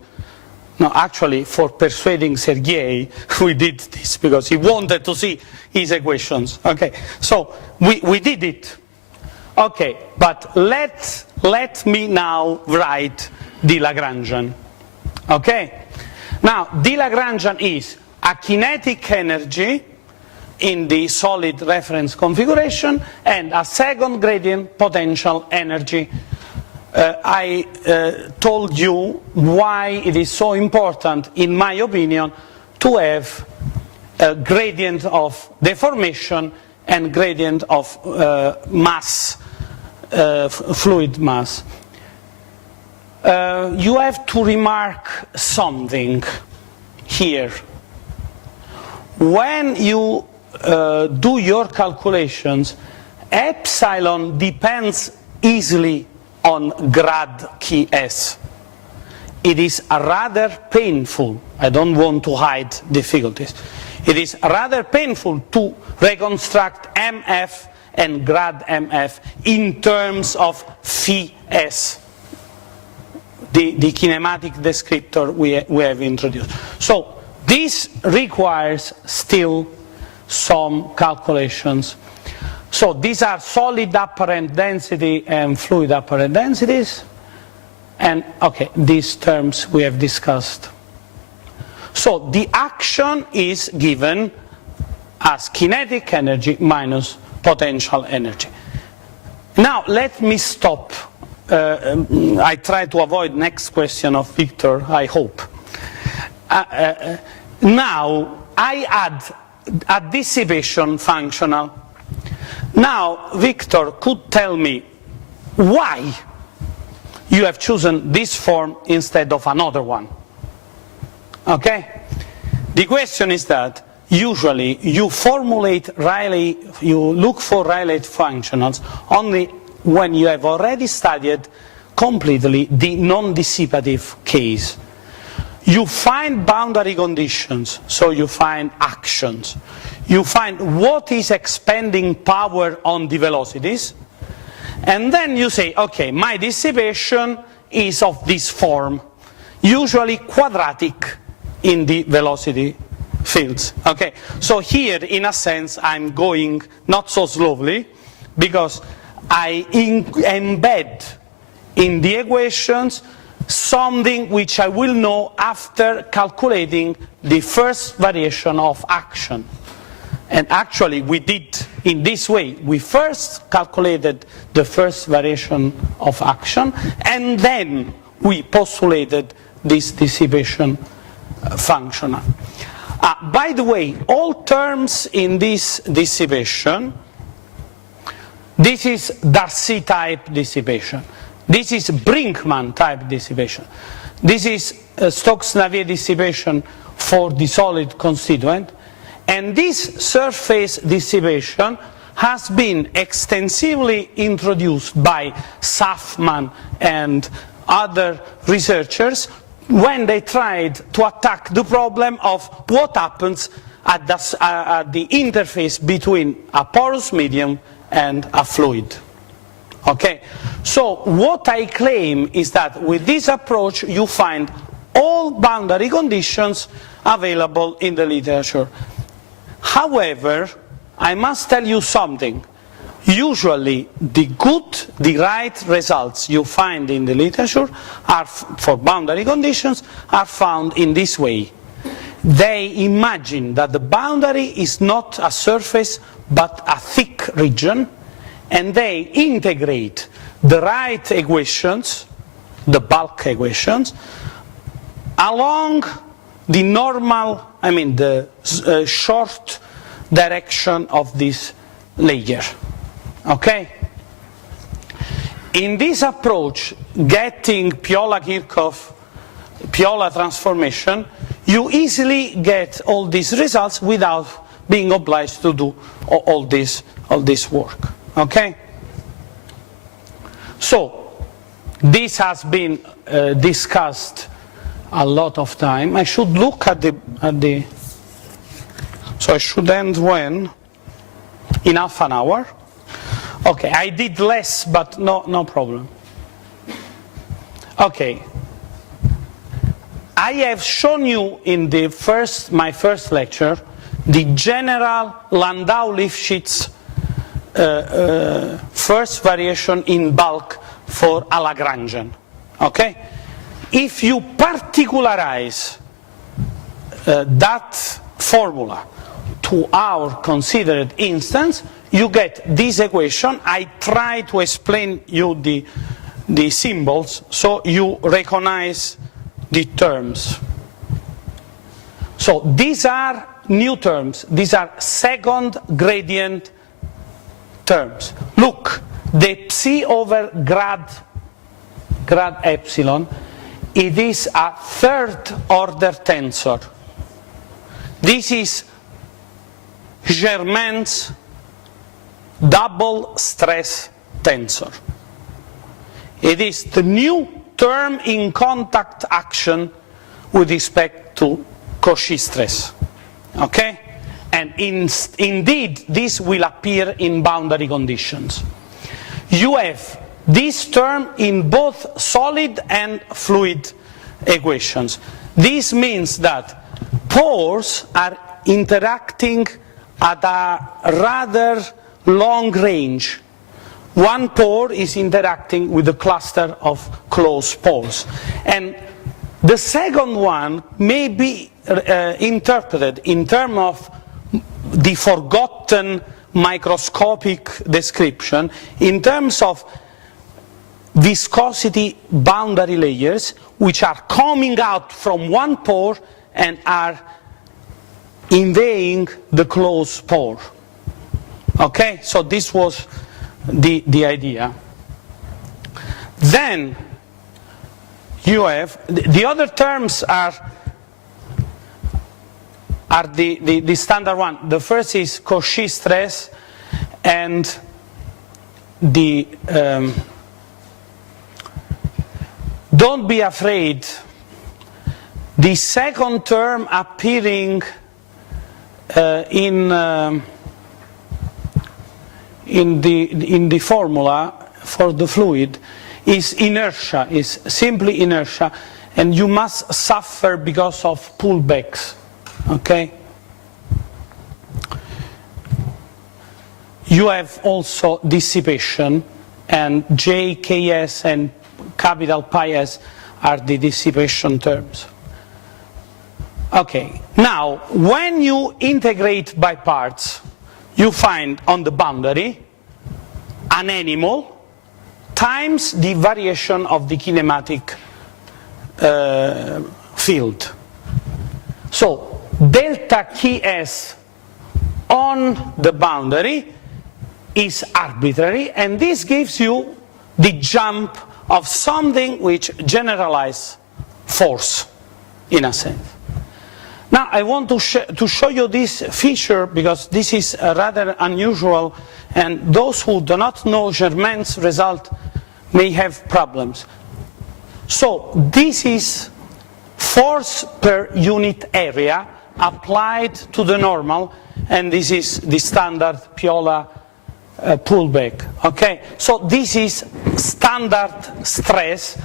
No, actually, for persuading Sergei, we did this because he wanted to see his equations. Okay, so we did it. Okay, but let me now write the Lagrangian. Okay, Now, the Lagrangian is a kinetic energy in the solid reference configuration and a second gradient potential energy. I told you why it is so important, in my opinion, to have a gradient of deformation and gradient of mass, fluid mass. You have to remark something here. When you do your calculations, epsilon depends easily on grad key S. It is rather painful. I don't want to hide difficulties. It is rather painful to reconstruct MF and grad MF in terms of phi S, the kinematic descriptor we have introduced. So this requires still some calculations. So these are solid apparent density and fluid apparent densities. And okay, these terms we have discussed. So the action is given as kinetic energy minus potential energy. Now let me stop. I try to avoid next question of Victor, I hope. Now I add a dissipation functional. Now Victor could tell me why you have chosen this form instead of another one. Okay? The question is that usually you formulate Rayleigh, you look for Rayleigh functionals only when you have already studied completely the non-dissipative case. You find boundary conditions, so you find actions. You find what is expending power on the velocities, and then you say, okay, my dissipation is of this form, usually quadratic in the velocity fields. Okay, so here, in a sense, I'm going not so slowly, because I embed in the equations something which I will know after calculating the first variation of action. And actually we did in this way. We first calculated the first variation of action, and then we postulated this dissipation functional. By the way, all terms in this dissipation, this is Darcy type dissipation. This is Brinkmann type dissipation. This is Stokes-Navier dissipation for the solid constituent. And this surface dissipation has been extensively introduced by Safman and other researchers when they tried to attack the problem of what happens at the interface between a porous medium and a fluid. Okay, so what I claim is that with this approach you find all boundary conditions available in the literature. However, I must tell you something. Usually the right results you find in the literature are for boundary conditions are found in this way. They imagine that the boundary is not a surface but a thick region, and they integrate the right equations, the bulk equations, along the normal, I mean the short direction of this layer. Okay? In this approach, getting Piola-Kirchhoff, Piola transformation, you easily get all these results without being obliged to do all this work. Okay? So, this has been discussed a lot of time. I should look at the so I should end when? In half an hour. Okay, I did less, but no problem. Okay. I have shown you in my first lecture the general Landau-Lifshitz first variation in bulk for a Lagrangian. Okay? If you particularize that formula to our considered instance, you get this equation. I try to explain you the symbols so you recognize the terms. So these are new terms. These are second gradient terms. Look, the psi over grad epsilon, it is a third order tensor. This is Germain's double stress tensor. It is the new term in contact action with respect to Cauchy stress. Okay? And indeed, this will appear in boundary conditions. You have this term in both solid and fluid equations. This means that pores are interacting at a rather long range. One pore is interacting with a cluster of closed pores. And the second one may be interpreted in terms of the forgotten microscopic description, in terms of viscosity boundary layers which are coming out from one pore and are invading the closed pore. Okay, so this was the idea. Then you have the other terms are the standard one. The first is Cauchy stress, and the don't be afraid. The second term appearing in the formula for the fluid is inertia, is simply inertia, and you must suffer because of pullbacks. Okay? You have also dissipation, and J, Ks, and capital pi s are the dissipation terms. Okay, now when you integrate by parts, you find on the boundary an animal times the variation of the kinematic field. So delta Ks on the boundary is arbitrary, and this gives you the jump of something which generalizes force in a sense. Now I want to show you this feature because this is rather unusual, and those who do not know Germain's result may have problems. So this is force per unit area applied to the normal, and this is the standard Piola pullback. Okay, so this is standard stress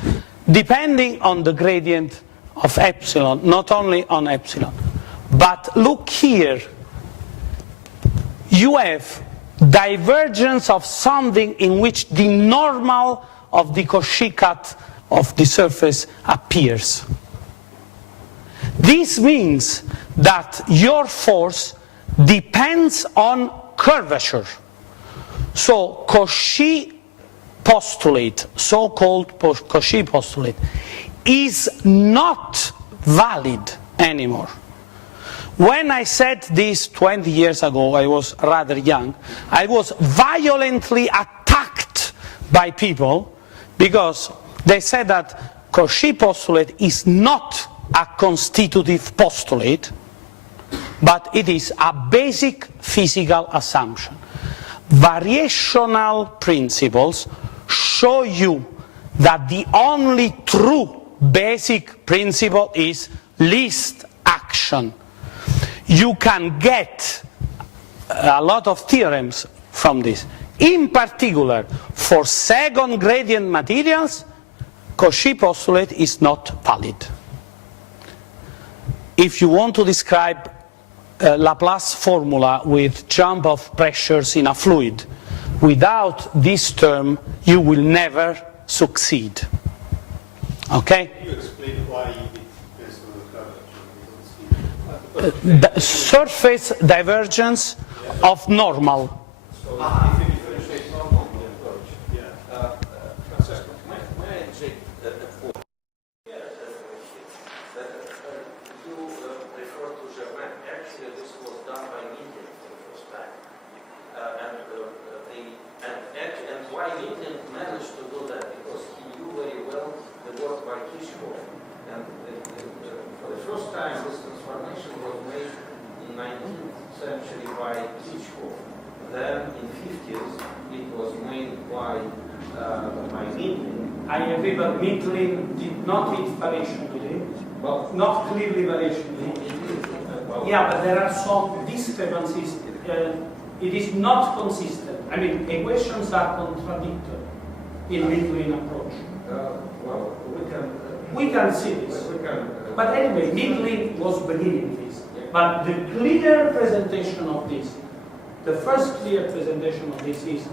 depending on the gradient of epsilon, not only on epsilon. But look here, you have divergence of something in which the normal of the Cauchy cut of the surface appears. This means that your force depends on curvature. So Cauchy postulate, so-called Cauchy postulate, is not valid anymore. When I said this 20 years ago, I was rather young, I was violently attacked by people because they said that Cauchy postulate is not a constitutive postulate, but it is a basic physical assumption. Variational principles show you that the only true basic principle is least action. You can get a lot of theorems from this. In particular, for second gradient materials, Cauchy postulate is not valid. If you want to describe Laplace formula with jump of pressures in a fluid, without this term you will never succeed. Okay? Can you explain why it depends on the curvature? the surface divergence of normal. So if you differentiate normal with curvature. Francesco, may I inject a point? You refer to Germain. Actually, this was done by Minden for the first time. And why Minden managed to do that? Because he knew very well the work by Kirchhoff. And for the first time, this transformation was made in 19th century by Kirchhoff. Then in 50s, it was made by Minden. I agree, but Mitlin did not hit variation, did he? Well, Not clearly variation. Yeah, but there are some discrepancies. It is not consistent. I mean, equations are contradictory in Mitlin approach. well, We can see this. we can. But anyway, Mitlin was beginning this. But the clear presentation of this, the first clear presentation of this is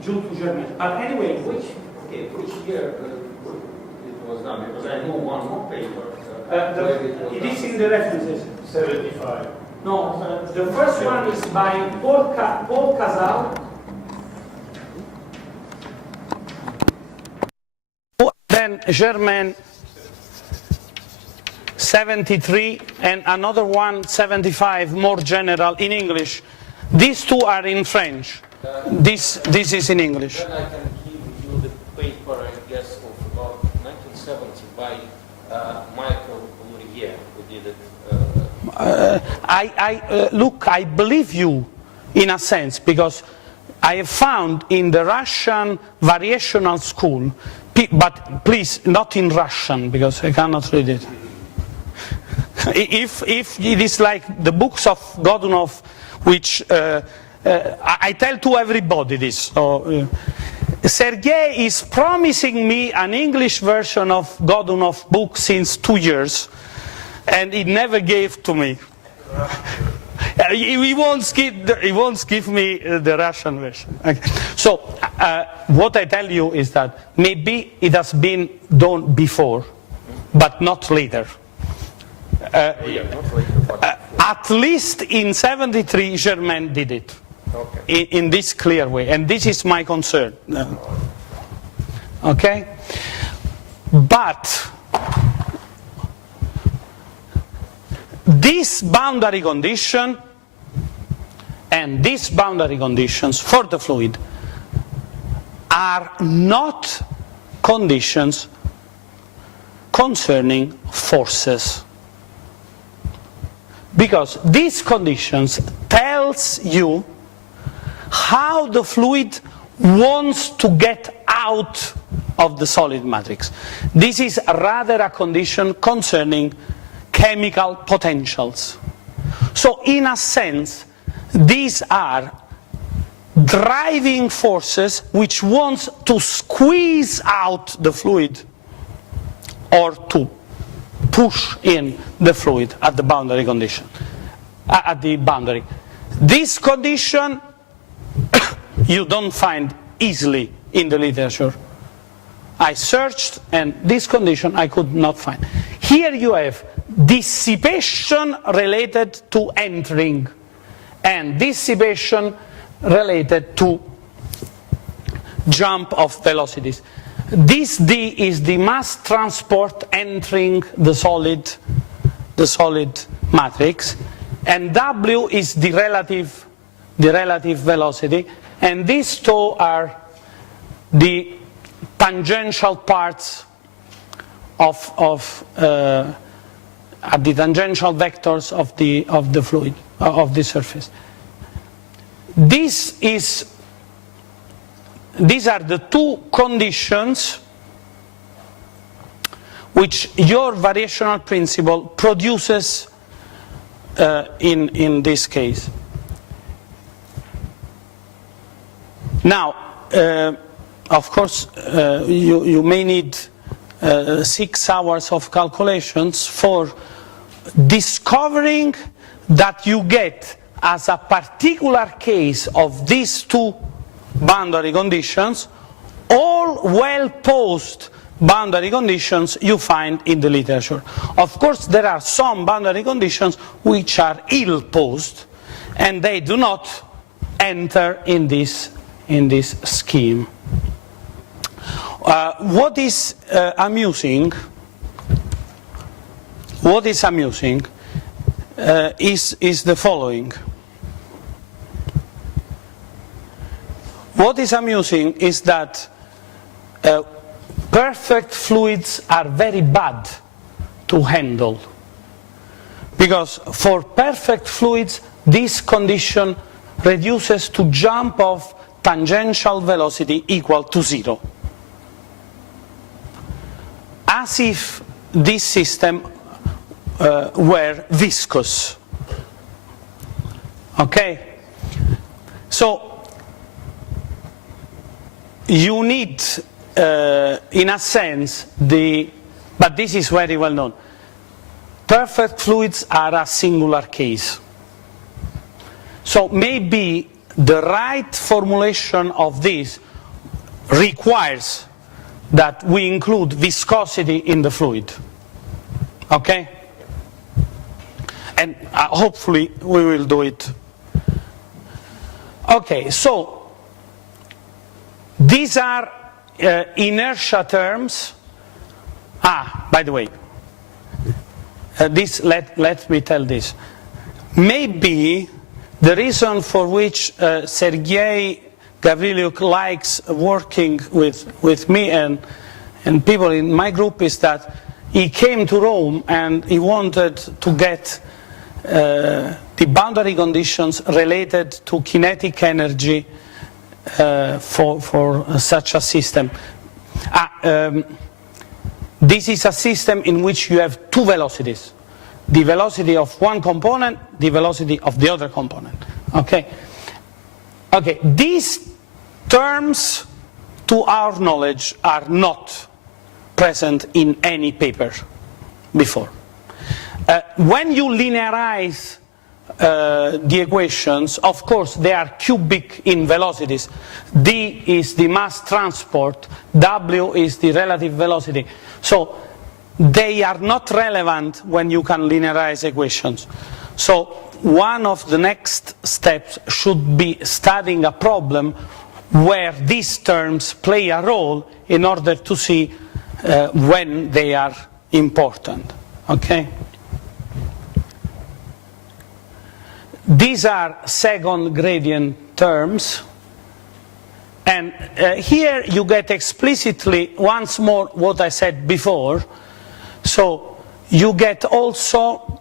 due to Germain. But anyway, Which year it was done? Because I know one more paper. it is in the references. 75. No, the first one is by Paul Casal. Then Germain 73 and another one 75, more general in English. These two are in French. This is in English. Then I can give you the paper, I guess, of about 1970 by Michael Murier, who did it. Look, I believe you in a sense, because I have found in the Russian variational school, but please not in Russian because I cannot read it. If it is like the books of Godunov, which I tell to everybody this. So, Sergei is promising me an English version of Godunov book since 2 years, and he never gave to me. He won't give me the Russian version. Okay. So what I tell you is that maybe it has been done before, but not later. At least in 73, Germain did it in this clear way, and this is my concern. Okay, but this boundary condition and these boundary conditions for the fluid are not conditions concerning forces, because these conditions tells you how the fluid wants to get out of the solid matrix. This is rather a condition concerning chemical potentials. So in a sense, these are driving forces which want to squeeze out the fluid or to push in the fluid at the boundary condition, at the boundary. This condition you don't find easily in the literature. I searched, and this condition I could not find. Here you have dissipation related to entering and dissipation related to jump of velocities. This D is the mass transport entering the solid matrix, and W is the relative velocity, and these two are the tangential parts of the tangential vectors of the fluid, of the surface. These are the two conditions which your variational principle produces in this case. Now, of course, you may need 6 hours of calculations for discovering that you get, as a particular case of these two boundary conditions, all well posed boundary conditions you find in the literature. Of course, there are some boundary conditions which are ill-posed, and they do not enter in this scheme. What is amusing is the following. What is amusing is that perfect fluids are very bad to handle, because for perfect fluids this condition reduces to jump of tangential velocity equal to 0, as if this system were viscous. Okay? So you need, in a sense, but this is very well known, perfect fluids are a singular case. So maybe the right formulation of this requires that we include viscosity in the fluid. Okay? And hopefully we will do it. Okay, so these are inertia terms. By the way, let me tell this. Maybe the reason for which Sergei Gavrilyuk likes working with me and people in my group is that he came to Rome and he wanted to get the boundary conditions related to kinetic energy for such a system. This is a system in which you have two velocities. The velocity of one component, the velocity of the other component. Okay? Okay, these terms, to our knowledge, are not present in any paper before. When you linearize the equations, of course, they are cubic in velocities. D is the mass transport, W is the relative velocity. So they are not relevant when you can linearize equations. So one of the next steps should be studying a problem where these terms play a role in order to see when they are important. Okay? These are second gradient terms, and here you get explicitly once more what I said before. So you get also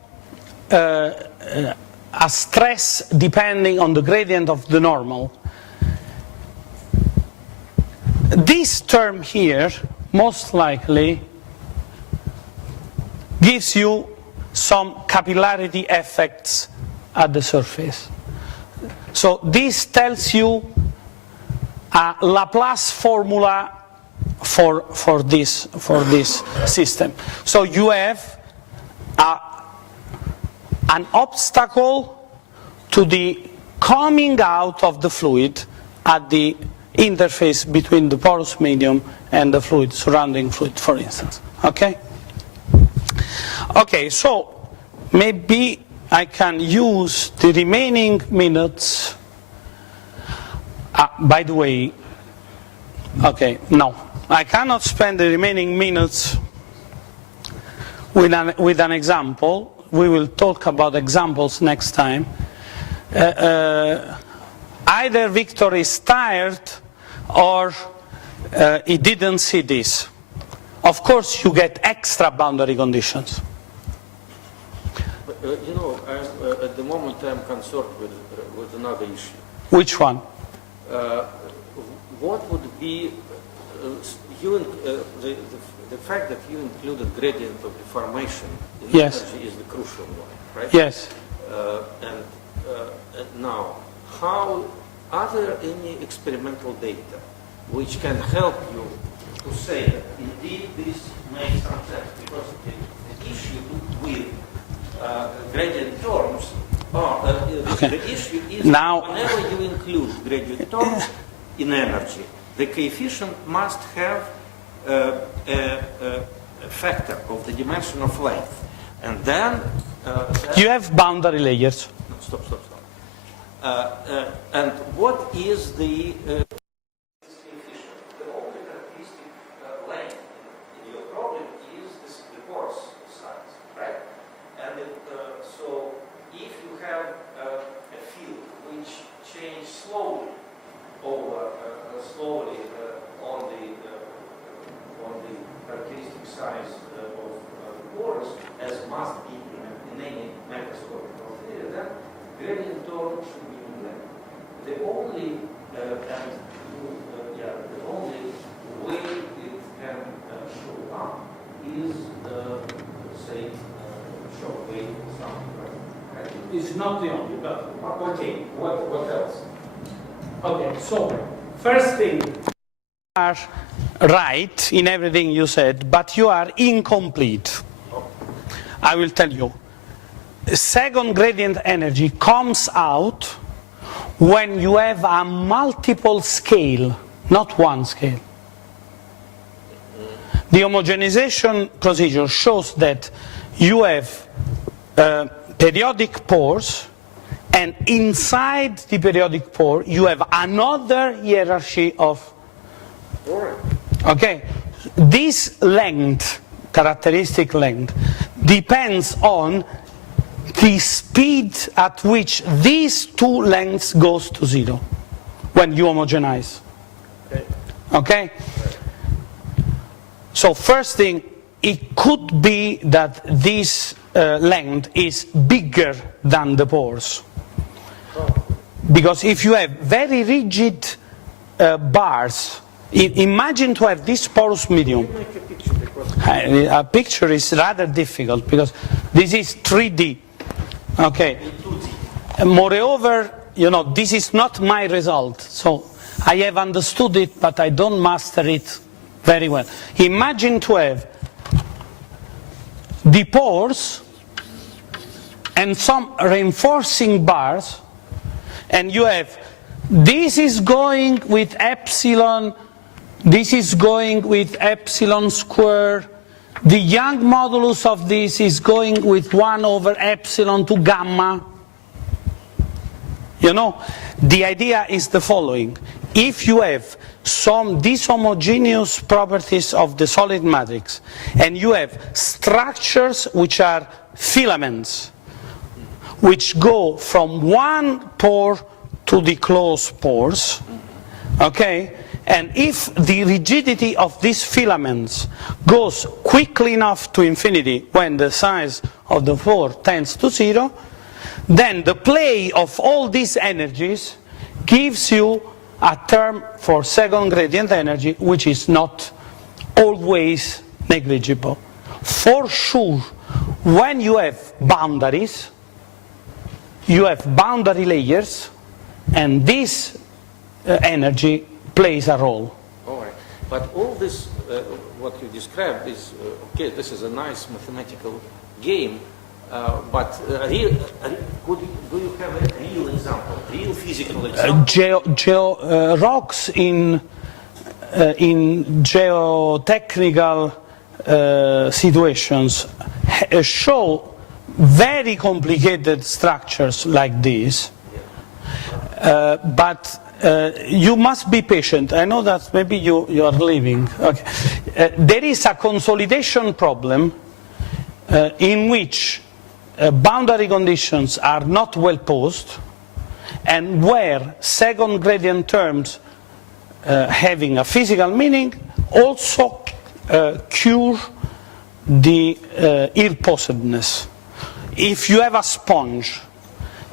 a stress depending on the gradient of the normal. This term here most likely gives you some capillarity effects at the surface. So this tells you a Laplace formula for this system. So you have an obstacle to the coming out of the fluid at the interface between the porous medium and the fluid, surrounding fluid, for instance. Okay? Okay, so maybe I can use the remaining minutes. By the way, okay, no. I cannot spend the remaining minutes with an example. We will talk about examples next time. Either Victor is tired or he didn't see this. Of course, you get extra boundary conditions. You know, at the moment I'm concerned with another issue. Which one? What would be the fact that you included gradient of deformation in Yes. energy is the crucial one, right? Yes. And now, are there any experimental data which can help you to say that indeed this makes some sense? Because the issue with gradient terms, the issue is now, whenever you include gradient terms in energy, the coefficient must have factor of the dimension of length. And then... you have boundary layers. No, stop. And what is the... the only characteristic length in your problem is the pores size, right? And so if you have a field which changes slowly over on the characteristic size of pores, as must be in any microscopic theory, then gradient term should be in length. The only the only way it can show up is say shock wave or something, right? It's not the only, but Okay, what else? okay. So first thing, you are right in everything you said, but you are incomplete. I will tell you. Second gradient energy comes out when you have a multiple scale, not one scale. The homogenization procedure shows that you have periodic pores, and inside the periodic pore you have another hierarchy of... Okay, this length, characteristic length, depends on the speed at which these two lengths goes to zero when you homogenize. Okay? So first thing, it could be that this length is bigger than the pores. Because if you have very rigid bars, imagine to have this porous medium. A picture is rather difficult because this is 3D. Okay. Moreover, you know, this is not my result. So I have understood it, but I don't master it very well. Imagine to have the pores and some reinforcing bars, and you have this is going with epsilon, this is going with epsilon square. The Young modulus of this is going with 1 over epsilon to gamma. You know, the idea is the following. If you have some dishomogeneous properties of the solid matrix, and you have structures which are filaments, which go from one pore to the closed pores, okay? And if the rigidity of these filaments goes quickly enough to infinity when the size of the pore tends to zero, then the play of all these energies gives you a term for second gradient energy which is not always negligible. For sure, when you have boundaries, you have boundary layers, and this energy plays a role. All right. But all this, what you described is, okay, this is a nice mathematical game, but do you have a real example, real physical example? Rocks in geotechnical situations show very complicated structures like this, but you must be patient. I know that maybe you are leaving. Okay. There is a consolidation problem in which boundary conditions are not well posed, and where second gradient terms having a physical meaning also cure the ill-posedness. If you have a sponge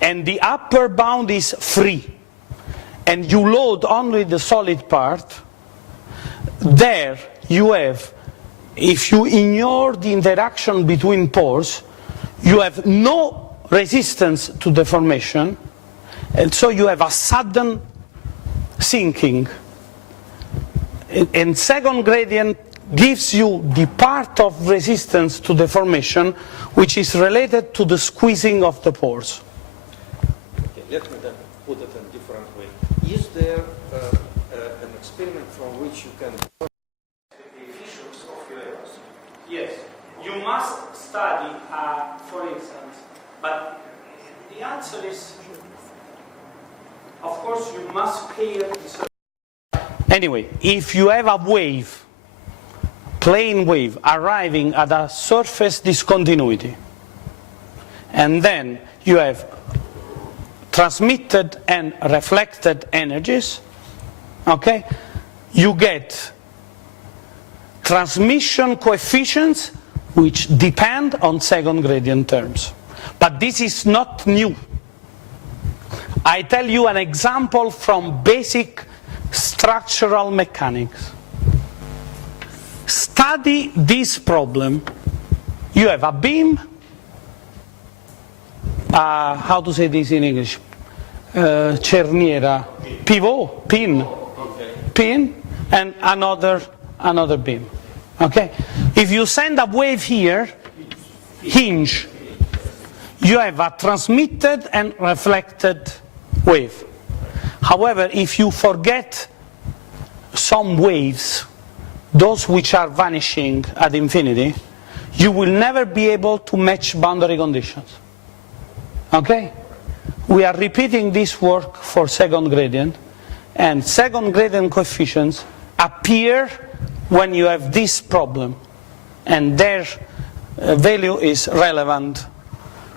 and the upper bound is free, and you load only the solid part, there you have, if you ignore the interaction between pores, you have no resistance to deformation, and so you have a sudden sinking. And second gradient gives you the part of resistance to deformation which is related to the squeezing of the pores. Okay, let me then put it in a different way. Is there an experiment from which you can the course, you must clear. Anyway, if you have a wave, plane wave, arriving at a surface discontinuity, and then you have transmitted and reflected energies, okay, you get transmission coefficients which depend on second gradient terms. But this is not new. I tell you an example from basic structural mechanics. Study this problem. You have a beam, how to say this in English? Cerniera, pivot, pin, and another beam. Okay? If you send a wave here, hinge, you have a transmitted and reflected wave. However, if you forget some waves, those which are vanishing at infinity, you will never be able to match boundary conditions. Okay? We are repeating this work for second gradient, and second gradient coefficients appear when you have this problem, and their value is relevant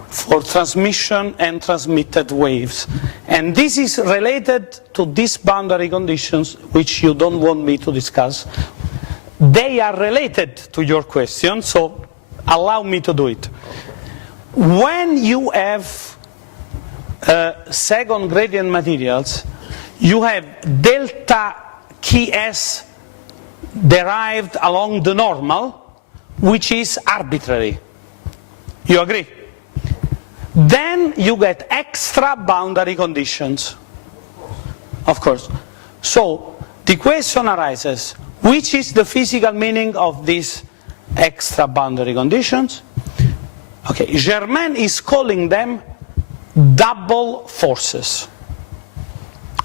for transmission and transmitted waves. And this is related to these boundary conditions, which you don't want me to discuss. They are related to your question, so allow me to do it. When you have second gradient materials, you have delta Ks derived along the normal, which is arbitrary. You agree? Then you get extra boundary conditions. Of course. So the question arises, which is the physical meaning of these extra boundary conditions? Okay, Germain is calling them double forces.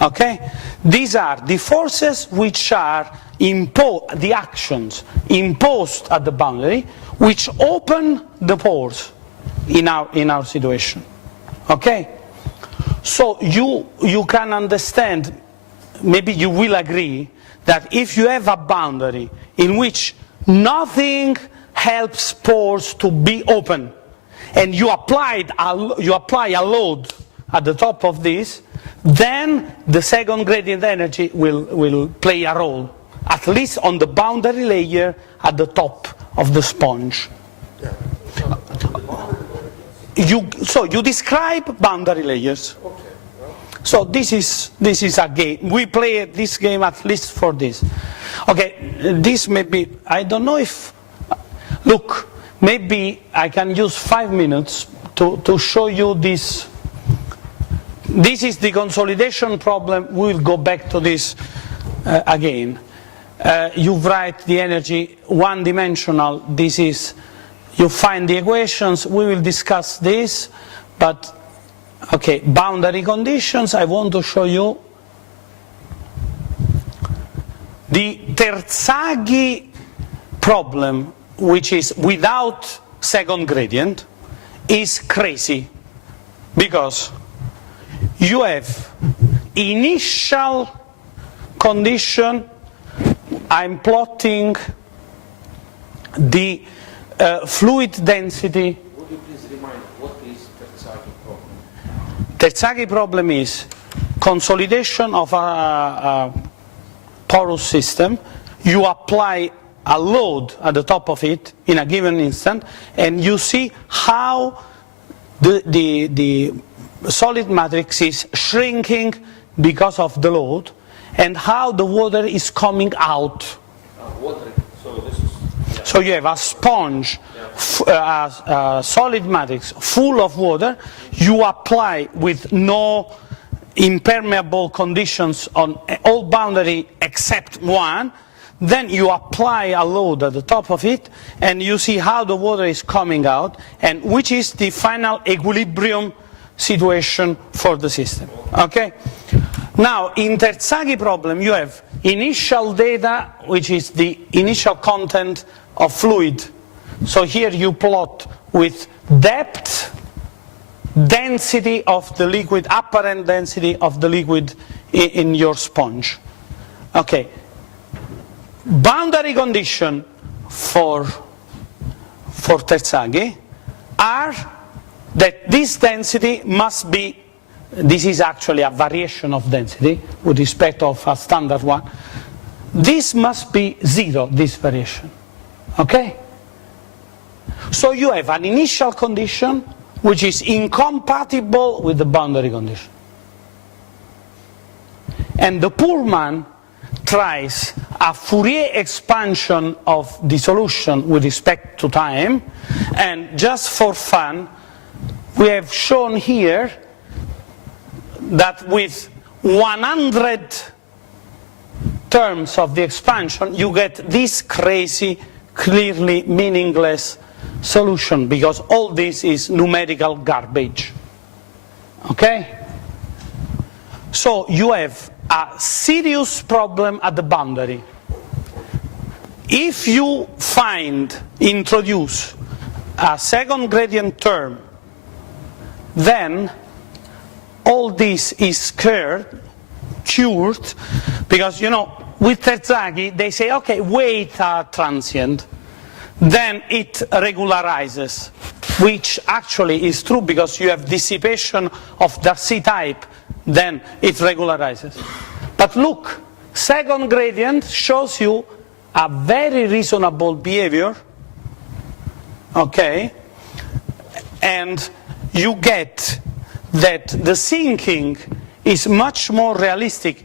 Okay? These are the forces which are the actions imposed at the boundary, which open the pores in our situation. Okay? So you can understand, maybe you will agree, that if you have a boundary in which nothing helps pores to be open, and you apply a load at the top of this, then the second gradient energy will play a role, at least on the boundary layer at the top of the sponge. So you describe boundary layers. So this is a game. We play this game at least for this. Okay, this may be, I don't know if, look, maybe I can use 5 minutes to show you this. This is the consolidation problem. We will go back to this again. You write the energy one-dimensional. This is, you find the equations. We will discuss this, but okay, boundary conditions. I want to show you the Terzaghi problem, which is without second gradient, is crazy because you have initial condition. I'm plotting the fluid density. Would you please remind what is Terzaghi problem? Terzaghi problem is consolidation of a porous system. You apply a load at the top of it in a given instant, and you see how the solid matrix is shrinking because of the load, and how the water is coming out. Water. So this is. Yeah. So you have a sponge, a solid matrix full of water. You apply with no impermeable conditions on all boundary except one. Then you apply a load at the top of it, and you see how the water is coming out, and which is the final equilibrium situation for the system. Okay? Now, in Terzaghi problem, you have initial data, which is the initial content of fluid. So here you plot with depth density of the liquid, apparent density of the liquid in your sponge. Okay. Boundary condition for Terzaghi are that this density must be, this is actually a variation of density with respect of a standard one. This must be 0, this variation. Okay? So you have an initial condition which is incompatible with the boundary condition. And the poor man tries a Fourier expansion of the solution with respect to time, and just for fun, we have shown here that with 100 terms of the expansion, you get this crazy, clearly meaningless solution, because all this is numerical garbage. Okay? So you have a serious problem at the boundary. If you introduce a second gradient term, then all this is cured, because, you know, with Terzaghi, they say, okay, wait a transient, then it regularizes, which actually is true because you have dissipation of Darcy type, then it regularizes. But look, second gradient shows you a very reasonable behavior, okay, and you get that the sinking is much more realistic.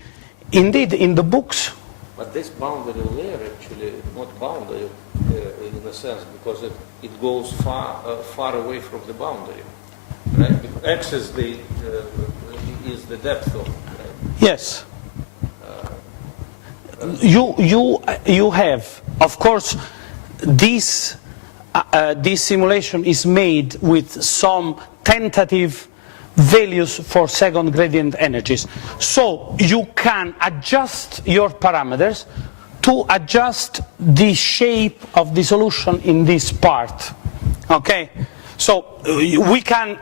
Indeed, in the books. But this boundary layer actually not boundary in a sense, because it goes far away from the boundary, right? Because X is the depth of. Right? Yes. You have, of course, this simulation is made with some tentative values for second gradient energies. So you can adjust your parameters to adjust the shape of the solution in this part. Okay? So we can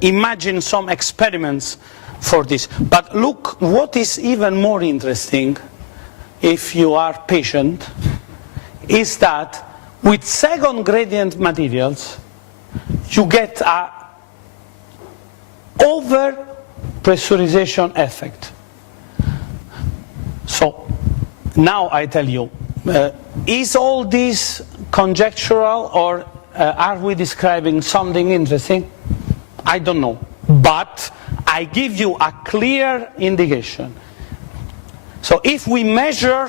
imagine some experiments for this. But look, what is even more interesting, if you are patient, is that with second gradient materials, you get a over pressurization effect. So now I tell you, is all this conjectural, or are we describing something interesting? I don't know, but I give you a clear indication. So if we measure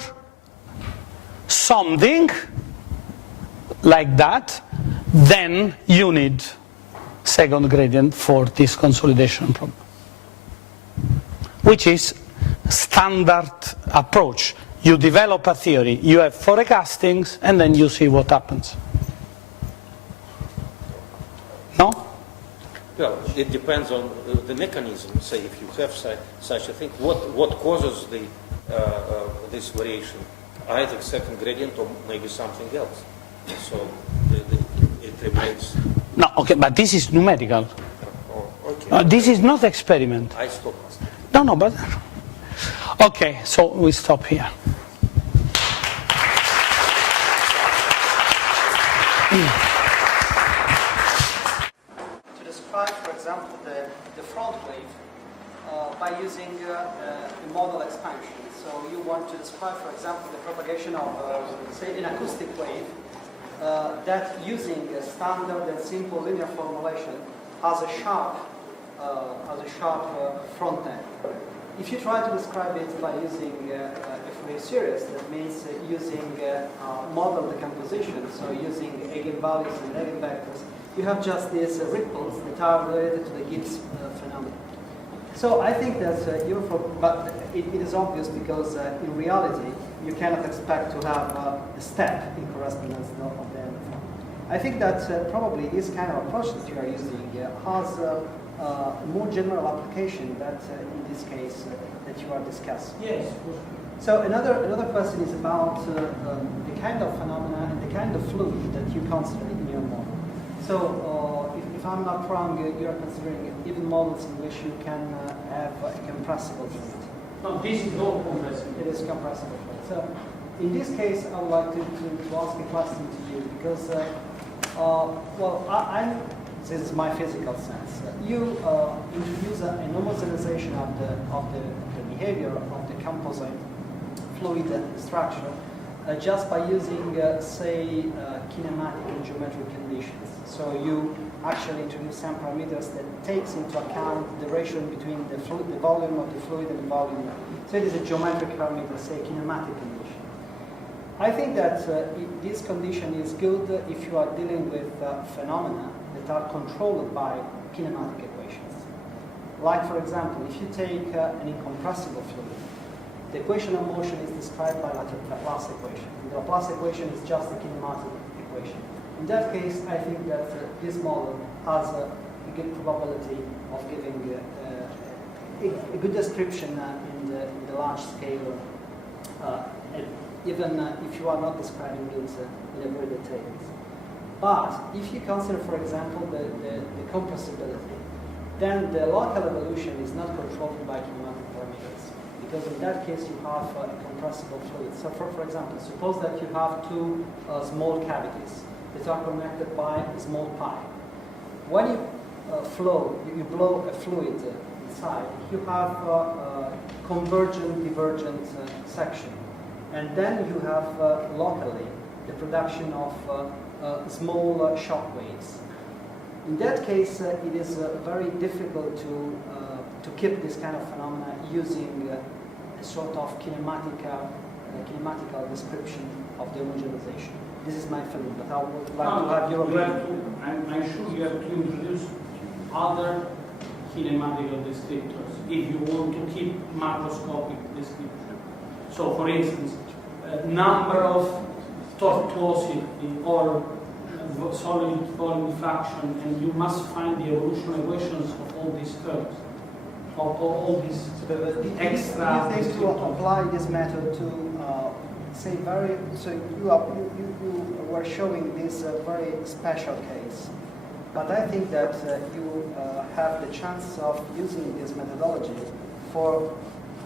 something like that, then you need second gradient for this consolidation problem, which is standard approach. You develop a theory, you have forecastings, and then you see what happens. No? Well, it depends on the mechanism. Say, if you have such a thing, what causes this variation? Either second gradient or maybe something else. So it remains. No, okay, but this is numerical. Oh, okay. This is not experiment. I stop. No, but okay. So we stop here. To describe, for example, the front wave by using a model expansion. So you want to describe, for example, the propagation of, say, an acoustic wave that, using a standard and simple linear formulation, has a sharp front end. If you try to describe it by using a Fourier series, that means using model decomposition, so using eigenvalues and eigenvectors, you have just these ripples that are related to the Gibbs phenomenon. So I think that but it is obvious because in reality you cannot expect to have a step in correspondence of the M. I think that probably this kind of approach that you are using has a more general application that in this case that you are discussing. Yes. So another question is about the kind of phenomena and the kind of fluid that you consider in your model. So if if I'm not wrong, you're considering even models in which you can have a compressible fluid. No, this is not compressible. It is compressible fluid. So in this case, I would like to ask a question to you because, well, this is my physical sense. You introduce a normalization of the behavior of the composite fluid structure just by using, say, kinematic and geometric conditions. So you actually introduce some parameters that takes into account the ratio between the volume of the fluid and the volume. So it is a geometric parameter, say, kinematic condition. I think that this condition is good if you are dealing with phenomena that are controlled by kinematic equations. Like, for example, if you take an incompressible fluid, the equation of motion is described by like a Laplace equation. And the Laplace equation is just a kinematic equation. In that case, I think that this model has a good probability of giving a good description in the large scale, even if you are not describing it in a very detailed. But if you consider, for example, the compressibility, then the local evolution is not controlled by kinematic parameters. Because in that case, you have a compressible fluid. So for example, suppose that you have two small cavities that are connected by a small pipe. When you you blow a fluid inside, you have a convergent, divergent section. And then you have locally the production of small shock waves. In that case, it is very difficult to keep this kind of phenomena using a sort of kinematical description of the homogenization. This is my feeling, but I would like to have your opinion. I'm sure you have to introduce other kinematical descriptors if you want to keep macroscopic description. So, for instance, number of tortuosity or solid volume fraction, and you must find the evolution equations of all these terms, of all these extra. Do you think to apply this method to say very? So you were showing this very special case, but I think that you have the chance of using this methodology for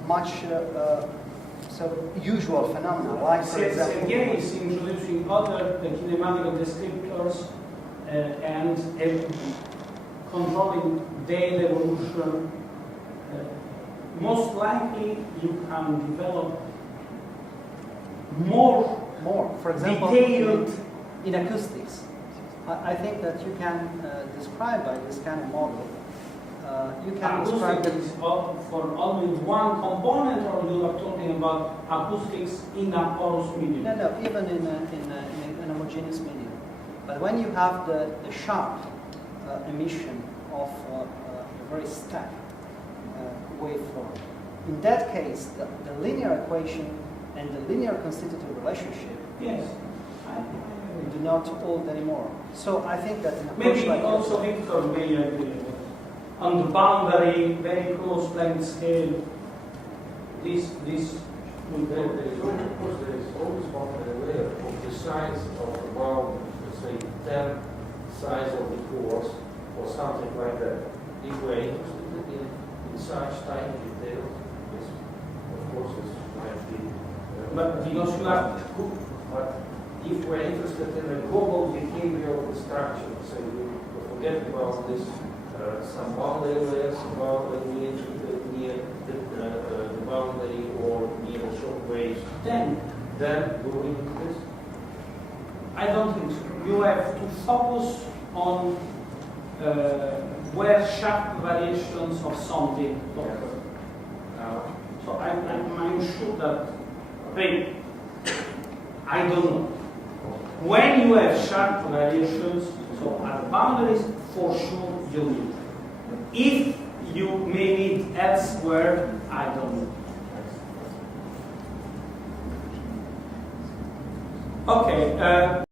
much usual phenomena, like for example. Again, is introducing other kinematical descriptors and controlling their evolution. Most likely, you can develop more. For example, detailed in acoustics. I think that you can describe by this kind of model. You can describe acoustics is for only one component, or you are talking about acoustics in a porous medium? No, even in an homogeneous medium. But when you have the sharp emission of a very steep waveform, in that case, the linear equation and the linear constitutive relationship do not hold anymore. So I think that in a maybe also Victor may agree. On the boundary, very close length scale, this will go. There is always boundary layer of the size of about, let's say, 10 size of the pores or something like that. If we're interested in such tiny details, this, of course, this might be. But because you are. But if we're interested in the global behavior of the structure, so we forget about this. Some boundary layers about near the boundary or near the shock waves. Then do we need this? I don't think so. You have to focus on where sharp variations of something occur. So I'm sure that. I don't know. When you have sharp variations, so at boundaries, for sure you need. If you may need elsewhere, I don't know. Okay.